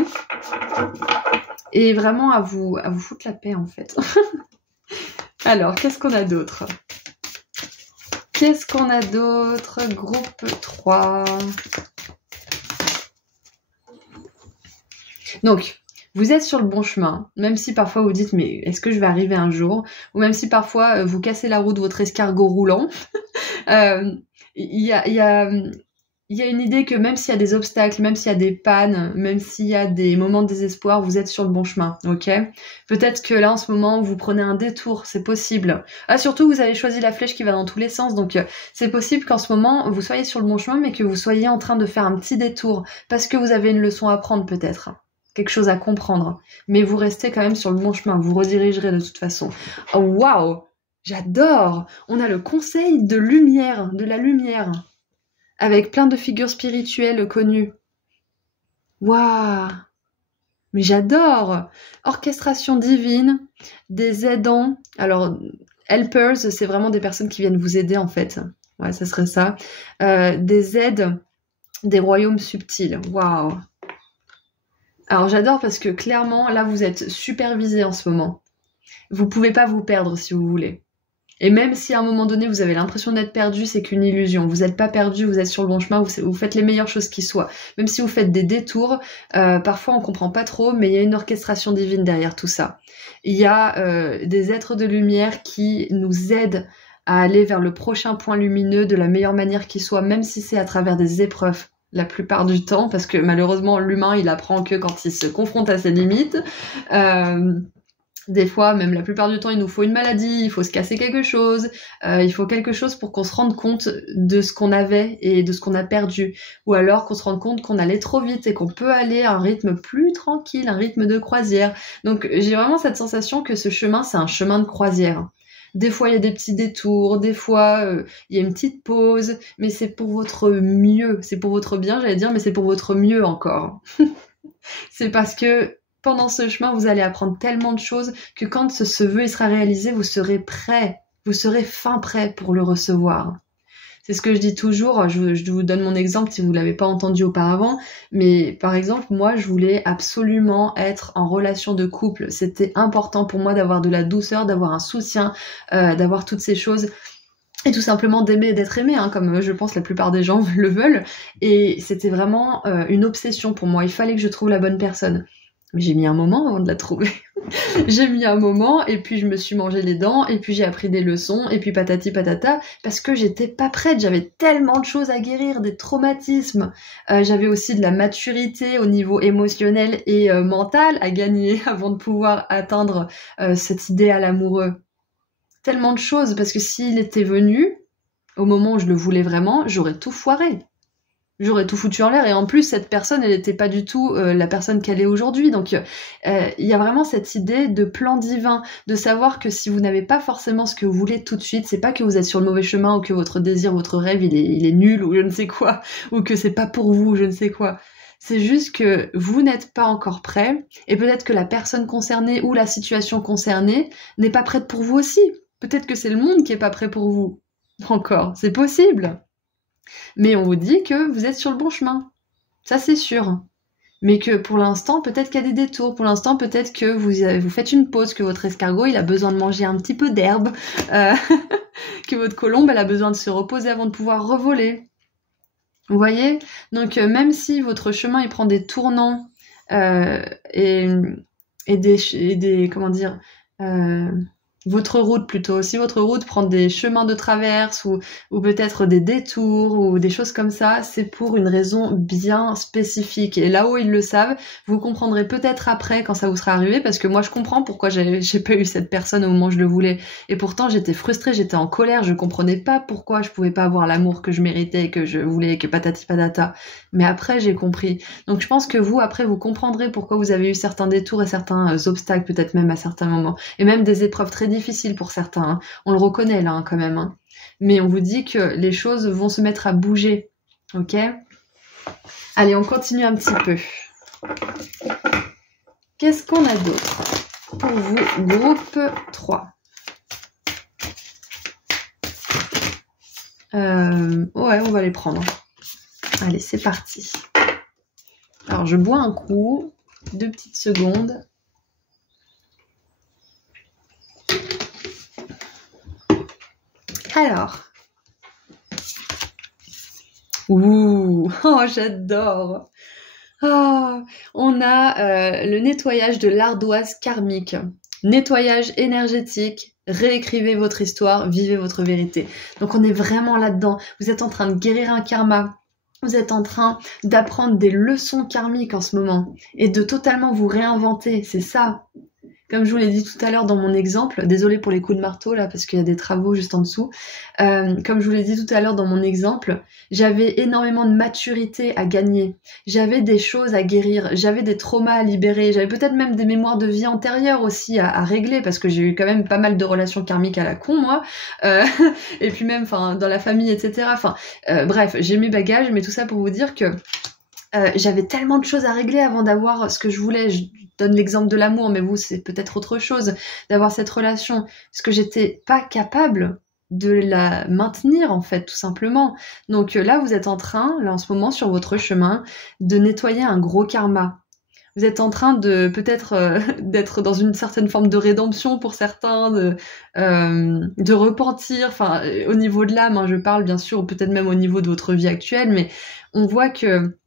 Et vraiment à vous foutre la paix en fait. Alors, qu'est-ce qu'on a d'autre? Qu'est-ce qu'on a d'autre? Groupe 3. Donc, vous êtes sur le bon chemin, même si parfois vous dites mais est-ce que je vais arriver un jour? Ou même si parfois vous cassez la roue de votre escargot roulant. Il y a une idée que même s'il y a des obstacles, même s'il y a des pannes, même s'il y a des moments de désespoir, vous êtes sur le bon chemin, ok? Peut-être que là, en ce moment, vous prenez un détour, c'est possible. Ah, surtout, vous avez choisi la flèche qui va dans tous les sens, donc c'est possible qu'en ce moment, vous soyez sur le bon chemin, mais que vous soyez en train de faire un petit détour, parce que vous avez une leçon à prendre peut-être, quelque chose à comprendre. Mais vous restez quand même sur le bon chemin, vous redirigerez de toute façon. Oh, waouh! J'adore! On a le conseil de lumière, de la lumière. Avec plein de figures spirituelles connues. Waouh! Mais j'adore! Orchestration divine, des aidants. Alors, helpers, c'est vraiment des personnes qui viennent vous aider en fait. Ouais, ça serait ça. Des aides, des royaumes subtils. Waouh! Alors j'adore parce que clairement, là, vous êtes supervisé en ce moment. Vous pouvez pas vous perdre si vous voulez. Et même si à un moment donné vous avez l'impression d'être perdu, c'est qu'une illusion. Vous n'êtes pas perdu, vous êtes sur le bon chemin, vous faites les meilleures choses qui soient. Même si vous faites des détours, parfois on comprend pas trop, mais il y a une orchestration divine derrière tout ça. Il y a des êtres de lumière qui nous aident à aller vers le prochain point lumineux de la meilleure manière qui soit, même si c'est à travers des épreuves. La plupart du temps, parce que malheureusement l'humain il apprend que quand il se confronte à ses limites. Des fois, même la plupart du temps, il nous faut une maladie, il faut se casser quelque chose, il faut quelque chose pour qu'on se rende compte de ce qu'on avait et de ce qu'on a perdu. Ou alors qu'on se rende compte qu'on allait trop vite et qu'on peut aller à un rythme plus tranquille, un rythme de croisière. Donc j'ai vraiment cette sensation que ce chemin, c'est un chemin de croisière. Des fois, il y a des petits détours, des fois, il y a une petite pause, mais c'est pour votre mieux, c'est pour votre bien, j'allais dire, mais c'est pour votre mieux encore. C'est parce que pendant ce chemin, vous allez apprendre tellement de choses que quand ce vœu il sera réalisé, vous serez prêt, vous serez fin prêt pour le recevoir. C'est ce que je dis toujours, je vous donne mon exemple si vous ne l'avez pas entendu auparavant, mais par exemple, moi, je voulais absolument être en relation de couple. C'était important pour moi d'avoir de la douceur, d'avoir un soutien, d'avoir toutes ces choses. Et tout simplement d'aimer et d'être aimé, hein, comme je pense la plupart des gens le veulent. Et c'était vraiment une obsession pour moi. Il fallait que je trouve la bonne personne. Mais j'ai mis un moment avant de la trouver. J'ai mis un moment, et puis je me suis mangé les dents, et puis j'ai appris des leçons, et puis patati patata, parce que j'étais pas prête. J'avais tellement de choses à guérir, des traumatismes. J'avais aussi de la maturité au niveau émotionnel et mental à gagner avant de pouvoir atteindre cet idéal amoureux. Tellement de choses, parce que s'il était venu, au moment où je le voulais vraiment, j'aurais tout foiré. J'aurais tout foutu en l'air, et en plus, cette personne, elle n'était pas du tout la personne qu'elle est aujourd'hui. Donc, il y a vraiment cette idée de plan divin, de savoir que si vous n'avez pas forcément ce que vous voulez tout de suite, c'est pas que vous êtes sur le mauvais chemin, ou que votre désir, votre rêve, il est nul, ou je ne sais quoi, ou que c'est pas pour vous, je ne sais quoi. C'est juste que vous n'êtes pas encore prêt, et peut-être que la personne concernée ou la situation concernée n'est pas prête pour vous aussi. Peut-être que c'est le monde qui est pas prêt pour vous. Encore, c'est possible. Mais on vous dit que vous êtes sur le bon chemin. Ça, c'est sûr. Mais que pour l'instant, peut-être qu'il y a des détours. Pour l'instant, peut-être que vous faites une pause, que votre escargot, il a besoin de manger un petit peu d'herbe, que votre colombe, elle a besoin de se reposer avant de pouvoir revoler. Vous voyez? Donc, même si votre chemin, il prend des tournants et des comment dire... votre route plutôt, si votre route prend des chemins de traverse ou peut-être des détours ou des choses comme ça, c'est pour une raison bien spécifique. Et là où ils le savent, vous comprendrez peut-être après quand ça vous sera arrivé, parce que moi je comprends pourquoi j'ai pas eu cette personne au moment où je le voulais. Et pourtant j'étais frustrée, j'étais en colère, je comprenais pas pourquoi je pouvais pas avoir l'amour que je méritais, que je voulais, que patati patata. Mais après j'ai compris. Donc je pense que vous, après, vous comprendrez pourquoi vous avez eu certains détours et certains obstacles, peut-être même à certains moments. Et même des épreuves très difficile pour certains, hein. On le reconnaît là hein, quand même, hein. Mais on vous dit que les choses vont se mettre à bouger, ok? Allez, on continue un petit peu. Qu'est-ce qu'on a d'autre pour vous, groupe 3? Ouais, on va les prendre. Allez, c'est parti. Alors, je bois un coup, 2 petites secondes. Alors, ouh, oh j'adore. Oh, on a le nettoyage de l'ardoise karmique, nettoyage énergétique, réécrivez votre histoire, vivez votre vérité. Donc on est vraiment là-dedans. Vous êtes en train de guérir un karma. Vous êtes en train d'apprendre des leçons karmiques en ce moment et de totalement vous réinventer. C'est ça. Comme je vous l'ai dit tout à l'heure dans mon exemple, désolée pour les coups de marteau là parce qu'il y a des travaux juste en dessous, comme je vous l'ai dit tout à l'heure dans mon exemple, j'avais énormément de maturité à gagner, j'avais des choses à guérir, j'avais des traumas à libérer, j'avais peut-être même des mémoires de vie antérieures aussi à régler parce que j'ai eu quand même pas mal de relations karmiques à la con moi, et puis même dans la famille etc. Bref, j'ai mes bagages, mais tout ça pour vous dire que j'avais tellement de choses à régler avant d'avoir ce que je voulais. Je donne l'exemple de l'amour, mais vous, c'est peut-être autre chose, d'avoir cette relation. Parce que j'étais pas capable de la maintenir, en fait, tout simplement. Donc là, vous êtes en train, là, en ce moment, sur votre chemin, de nettoyer un gros karma. Vous êtes en train de, peut-être, d'être dans une certaine forme de rédemption pour certains, de repentir, au niveau de l'âme, hein, je parle, bien sûr, ou peut-être même au niveau de votre vie actuelle, mais on voit que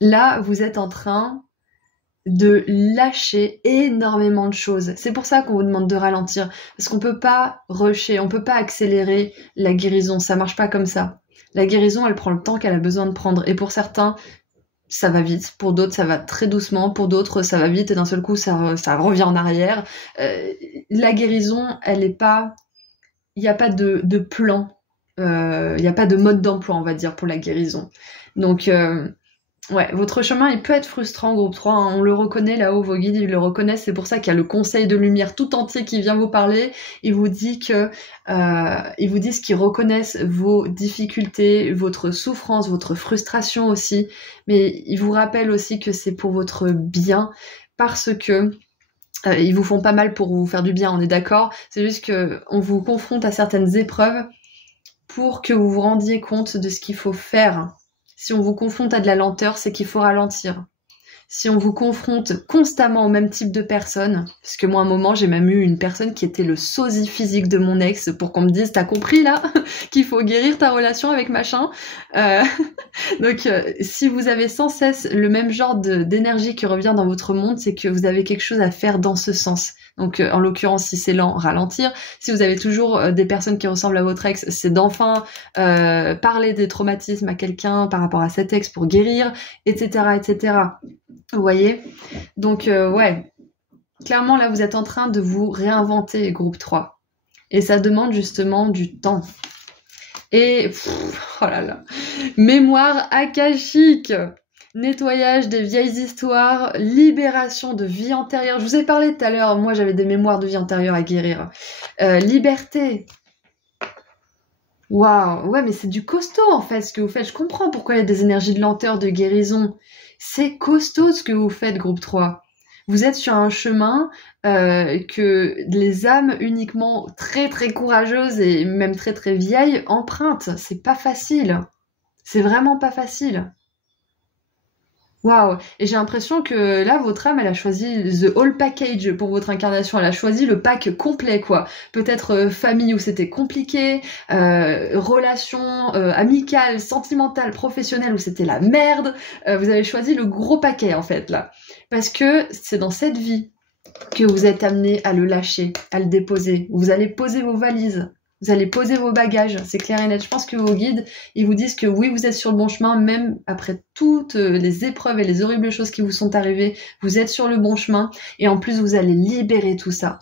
là, vous êtes en train de lâcher énormément de choses. C'est pour ça qu'on vous demande de ralentir, parce qu'on peut pas rusher, on peut pas accélérer la guérison, ça marche pas comme ça. La guérison, elle prend le temps qu'elle a besoin de prendre, et pour certains, ça va vite. Pour d'autres, ça va très doucement. Pour d'autres, ça va vite et d'un seul coup, ça revient en arrière. La guérison, elle est pas... Il n'y a pas de plan. Il n'y a pas de mode d'emploi, on va dire, pour la guérison. Donc, ouais, votre chemin, il peut être frustrant, groupe 3. Hein. On le reconnaît là-haut, vos guides, ils le reconnaissent. C'est pour ça qu'il y a le conseil de lumière tout entier qui vient vous parler. Il vous dit que... ils vous disent qu'ils reconnaissent vos difficultés, votre souffrance, votre frustration aussi. Mais ils vous rappellent aussi que c'est pour votre bien parce que... ils vous font pas mal pour vous faire du bien, on est d'accord. C'est juste que on vous confronte à certaines épreuves pour que vous vous rendiez compte de ce qu'il faut faire. Si on vous confronte à de la lenteur, c'est qu'il faut ralentir. Si on vous confronte constamment au même type de personne, parce que moi à un moment j'ai même eu une personne qui était le sosie physique de mon ex pour qu'on me dise t'as compris là qu'il faut guérir ta relation avec machin. Donc si vous avez sans cesse le même genre d'énergie qui revient dans votre monde, c'est que vous avez quelque chose à faire dans ce sens. Donc en l'occurrence si c'est lent, ralentir. Si vous avez toujours des personnes qui ressemblent à votre ex, c'est d'enfin parler des traumatismes à quelqu'un par rapport à cet ex pour guérir, etc. etc. Vous voyez? Donc, ouais, clairement, là, vous êtes en train de vous réinventer, groupe 3. Et ça demande justement du temps. Et, oh là là, mémoire akashique, nettoyage des vieilles histoires, libération de vie antérieure. Je vous ai parlé tout à l'heure, moi, j'avais des mémoires de vie antérieure à guérir. Liberté. Waouh, ouais, mais c'est du costaud, en fait, ce que vous faites. Je comprends pourquoi il y a des énergies de lenteur, de guérison. C'est costaud ce que vous faites, groupe 3. Vous êtes sur un chemin que les âmes uniquement très très courageuses et même très très vieilles empruntent. C'est pas facile. C'est vraiment pas facile. Waouh. Et j'ai l'impression que là, votre âme, elle a choisi the whole package pour votre incarnation. Elle a choisi le pack complet, quoi. Peut-être famille où c'était compliqué, relations amicales, sentimentales, professionnelles où c'était la merde. Vous avez choisi le gros paquet, en fait, là. Parce que c'est dans cette vie que vous êtes amené à le lâcher, à le déposer. Vous allez poser vos valises. Vous allez poser vos bagages, c'est clair et net. Je pense que vos guides, ils vous disent que oui, vous êtes sur le bon chemin, même après toutes les épreuves et les horribles choses qui vous sont arrivées, vous êtes sur le bon chemin. Et en plus, vous allez libérer tout ça.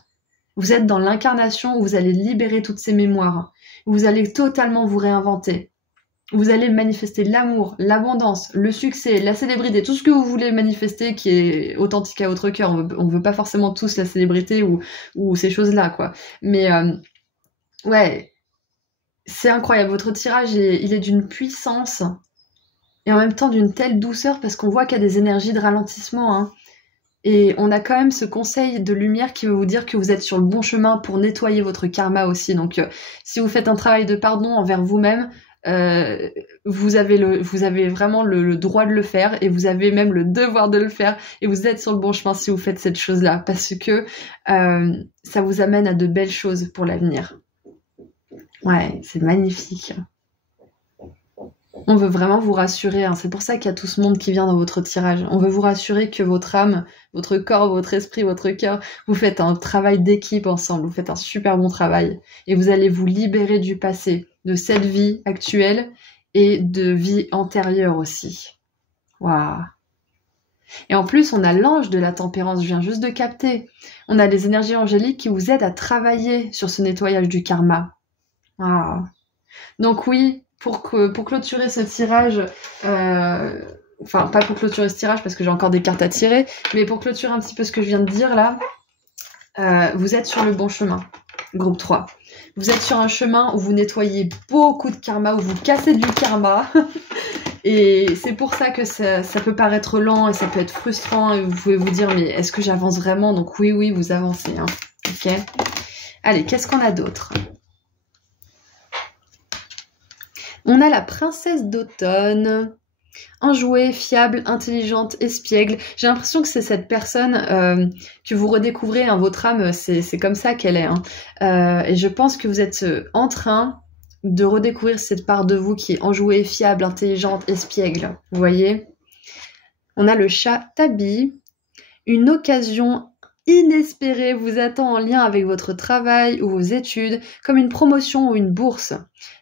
Vous êtes dans l'incarnation où vous allez libérer toutes ces mémoires. Vous allez totalement vous réinventer. Vous allez manifester l'amour, l'abondance, le succès, la célébrité, tout ce que vous voulez manifester qui est authentique à votre cœur. On veut pas forcément tous la célébrité ou ces choses-là, quoi. Mais... ouais, c'est incroyable. Votre tirage, il est d'une puissance et en même temps d'une telle douceur parce qu'on voit qu'il y a des énergies de ralentissement. Hein. Et on a quand même ce conseil de lumière qui veut vous dire que vous êtes sur le bon chemin pour nettoyer votre karma aussi. Donc, si vous faites un travail de pardon envers vous-même, vous avez vraiment le droit de le faire et vous avez même le devoir de le faire et vous êtes sur le bon chemin si vous faites cette chose-là parce que ça vous amène à de belles choses pour l'avenir. Ouais, c'est magnifique. On veut vraiment vous rassurer, hein. C'est pour ça qu'il y a tout ce monde qui vient dans votre tirage. On veut vous rassurer que votre âme, votre corps, votre esprit, votre cœur, vous faites un travail d'équipe ensemble, vous faites un super bon travail. Et vous allez vous libérer du passé, de cette vie actuelle et de vie antérieure aussi. Waouh. Et en plus, on a l'ange de la tempérance, je viens juste de capter. On a les énergies angéliques qui vous aident à travailler sur ce nettoyage du karma. Ah. Donc oui, pour clôturer ce tirage, enfin pas pour clôturer ce tirage parce que j'ai encore des cartes à tirer, mais pour clôturer un petit peu ce que je viens de dire là, vous êtes sur le bon chemin, groupe 3. Vous êtes sur un chemin où vous nettoyez beaucoup de karma, où vous cassez du karma. Et c'est pour ça que ça peut paraître lent et ça peut être frustrant et vous pouvez vous dire mais est-ce que j'avance vraiment? Donc oui, vous avancez. Hein. Ok. Allez, qu'est-ce qu'on a d'autre? On a la princesse d'automne, enjouée, fiable, intelligente, espiègle. J'ai l'impression que c'est cette personne que vous redécouvrez, hein, votre âme, c'est comme ça qu'elle est. Hein. Et je pense que vous êtes en train de redécouvrir cette part de vous qui est enjouée, fiable, intelligente, espiègle. Vous voyez? On a le chat Tabi, une occasion inespéré vous attend en lien avec votre travail ou vos études, comme une promotion ou une bourse.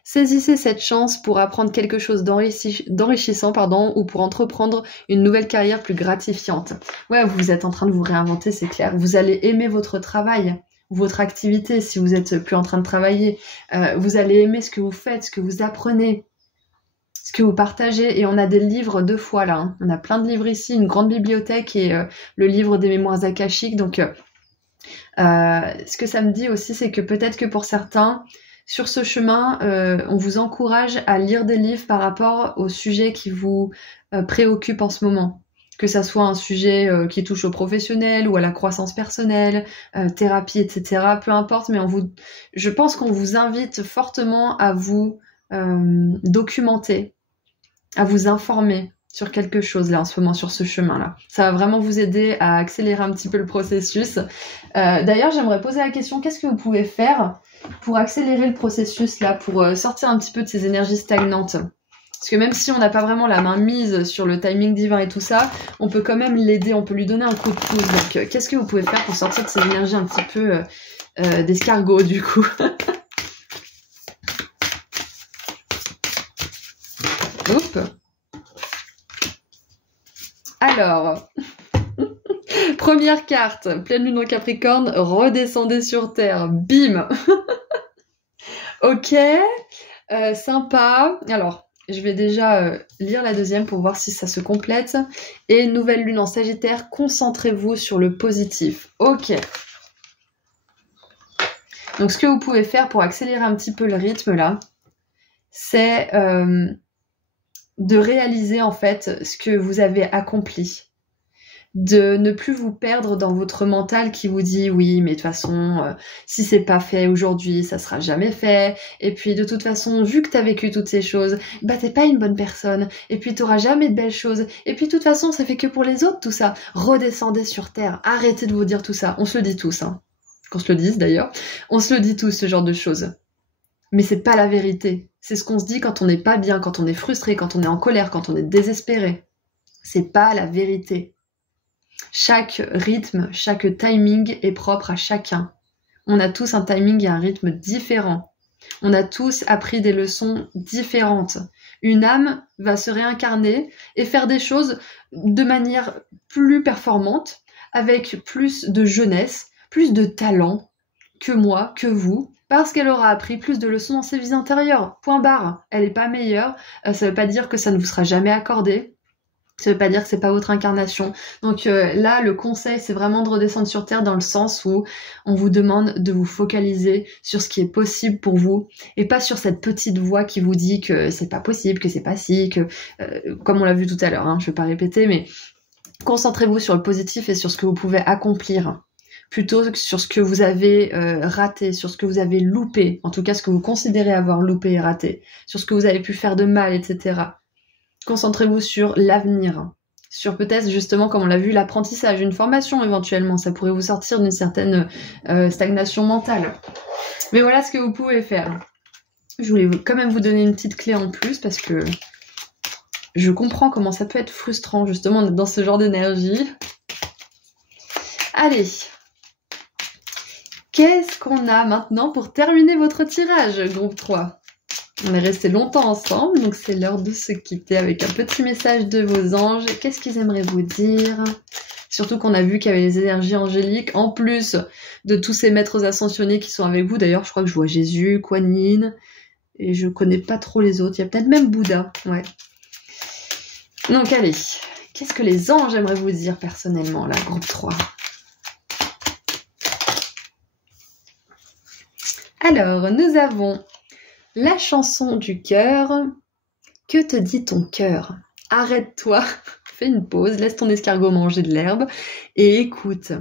Saisissez cette chance pour apprendre quelque chose d'enrichissant, ou pour entreprendre une nouvelle carrière plus gratifiante. Ouais, vous êtes en train de vous réinventer, c'est clair. Vous allez aimer votre travail, votre activité si vous êtes plus en train de travailler. Vous allez aimer ce que vous faites, ce que vous apprenez, ce que vous partagez. Et on a des livres 2 fois là. Hein. On a plein de livres ici, une grande bibliothèque et le livre des mémoires akashiques. Donc, ce que ça me dit aussi, c'est que peut-être que pour certains, sur ce chemin, on vous encourage à lire des livres par rapport au sujet qui vous préoccupe en ce moment. Que ça soit un sujet qui touche au professionnel ou à la croissance personnelle, thérapie, etc. Peu importe, mais je pense qu'on vous invite fortement à vous documenter, à vous informer sur quelque chose là en ce moment, sur ce chemin-là. Ça va vraiment vous aider à accélérer un petit peu le processus. D'ailleurs, j'aimerais poser la question, qu'est-ce que vous pouvez faire pour accélérer le processus là, pour sortir un petit peu de ces énergies stagnantes? Parce que même si on n'a pas vraiment la main mise sur le timing divin et tout ça, on peut quand même l'aider, on peut lui donner un coup de pouce. Donc, qu'est-ce que vous pouvez faire pour sortir de ces énergies un petit peu d'escargot du coup? Oups. Alors, première carte, pleine lune en Capricorne, redescendez sur Terre, bim. Ok, sympa. Alors, je vais déjà lire la deuxième pour voir si ça se complète. Et nouvelle lune en Sagittaire, concentrez-vous sur le positif. Ok. Donc, ce que vous pouvez faire pour accélérer un petit peu le rythme là, c'est de réaliser en fait ce que vous avez accompli. De ne plus vous perdre dans votre mental qui vous dit oui mais de toute façon si c'est pas fait aujourd'hui ça sera jamais fait, et puis de toute façon vu que t'as vécu toutes ces choses bah t'es pas une bonne personne, et puis t'auras jamais de belles choses, et puis de toute façon ça fait que pour les autres tout ça. Redescendez sur terre, arrêtez de vous dire tout ça, on se le dit tous hein. Qu'on se le dise d'ailleurs, on se le dit tous ce genre de choses, mais c'est pas la vérité. C'est ce qu'on se dit quand on n'est pas bien, quand on est frustré, quand on est en colère, quand on est désespéré. C'est pas la vérité. Chaque rythme, chaque timing est propre à chacun. On a tous un timing et un rythme différent. On a tous appris des leçons différentes. Une âme va se réincarner et faire des choses de manière plus performante, avec plus de jeunesse, plus de talent que moi, que vous, parce qu'elle aura appris plus de leçons dans ses vies antérieures. Point barre. Elle n'est pas meilleure. Ça veut pas dire que ça ne vous sera jamais accordé. Ça veut pas dire que c'est pas votre incarnation. Donc là, le conseil, c'est vraiment de redescendre sur Terre dans le sens où on vous demande de vous focaliser sur ce qui est possible pour vous et pas sur cette petite voix qui vous dit que c'est pas possible, que c'est pas si, que comme on l'a vu tout à l'heure, hein, je vais pas répéter, mais concentrez-vous sur le positif et sur ce que vous pouvez accomplir, plutôt que sur ce que vous avez raté, sur ce que vous avez loupé, en tout cas ce que vous considérez avoir loupé et raté, sur ce que vous avez pu faire de mal, etc. Concentrez-vous sur l'avenir, sur peut-être justement, comme on l'a vu, l'apprentissage, une formation éventuellement, ça pourrait vous sortir d'une certaine stagnation mentale. Mais voilà ce que vous pouvez faire. Je voulais quand même vous donner une petite clé en plus parce que je comprends comment ça peut être frustrant justement dans ce genre d'énergie. Allez, qu'est-ce qu'on a maintenant pour terminer votre tirage, groupe 3 ? On est resté longtemps ensemble, donc c'est l'heure de se quitter avec un petit message de vos anges. Qu'est-ce qu'ils aimeraient vous dire? Surtout qu'on a vu qu'il y avait les énergies angéliques, en plus de tous ces maîtres ascensionnés qui sont avec vous. D'ailleurs, je crois que je vois Jésus, Kuan Yin, et je connais pas trop les autres. Il y a peut-être même Bouddha, ouais. Donc allez, qu'est-ce que les anges aimeraient vous dire personnellement, là, groupe 3? Alors, nous avons la chanson du cœur. Que te dit ton cœur? Arrête-toi, fais une pause, laisse ton escargot manger de l'herbe et écoute.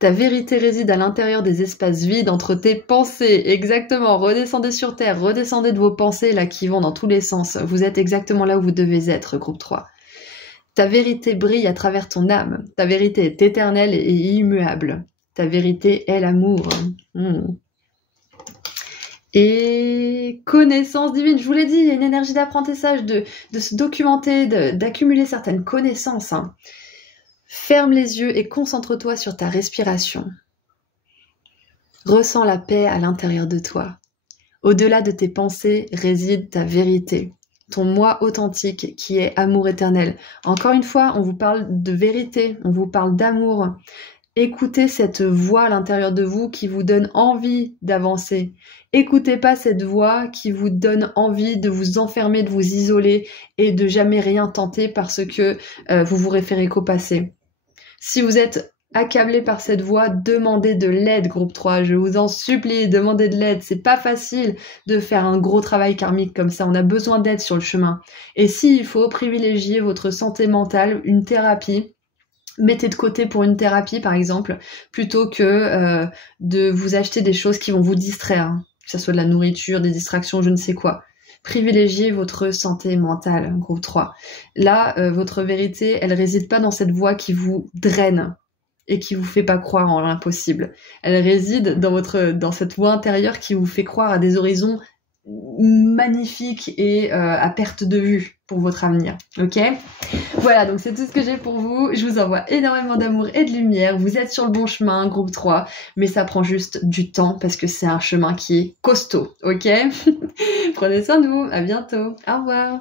Ta vérité réside à l'intérieur des espaces vides entre tes pensées. Exactement, redescendez sur terre, redescendez de vos pensées là qui vont dans tous les sens. Vous êtes exactement là où vous devez être, groupe 3. Ta vérité brille à travers ton âme. Ta vérité est éternelle et immuable. Ta vérité est l'amour. Et connaissance divine, je vous l'ai dit, il y a une énergie d'apprentissage, de se documenter, d'accumuler certaines connaissances. Hein. Ferme les yeux et concentre-toi sur ta respiration. Ressens la paix à l'intérieur de toi. Au-delà de tes pensées réside ta vérité, ton moi authentique qui est amour éternel. Encore une fois, on vous parle de vérité, on vous parle d'amour. Écoutez cette voix à l'intérieur de vous qui vous donne envie d'avancer. Écoutez pas cette voix qui vous donne envie de vous enfermer, de vous isoler et de jamais rien tenter parce que vous vous référez qu'au passé. Si vous êtes accablé par cette voix, demandez de l'aide, groupe 3. Je vous en supplie, demandez de l'aide. C'est pas facile de faire un gros travail karmique comme ça. On a besoin d'aide sur le chemin. Et s'il faut privilégier votre santé mentale, une thérapie, mettez de côté pour une thérapie, par exemple, plutôt que de vous acheter des choses qui vont vous distraire, hein. Que ce soit de la nourriture, des distractions, je ne sais quoi. Privilégiez votre santé mentale, groupe 3. Là, votre vérité, elle réside pas dans cette voix qui vous draine et qui vous fait pas croire en l'impossible. Elle réside dans cette voix intérieure qui vous fait croire à des horizons magnifiques et à perte de vue pour votre avenir, ok? Voilà, donc c'est tout ce que j'ai pour vous. Je vous envoie énormément d'amour et de lumière. Vous êtes sur le bon chemin, groupe 3, mais ça prend juste du temps parce que c'est un chemin qui est costaud, ok? Prenez soin de vous, à bientôt, au revoir.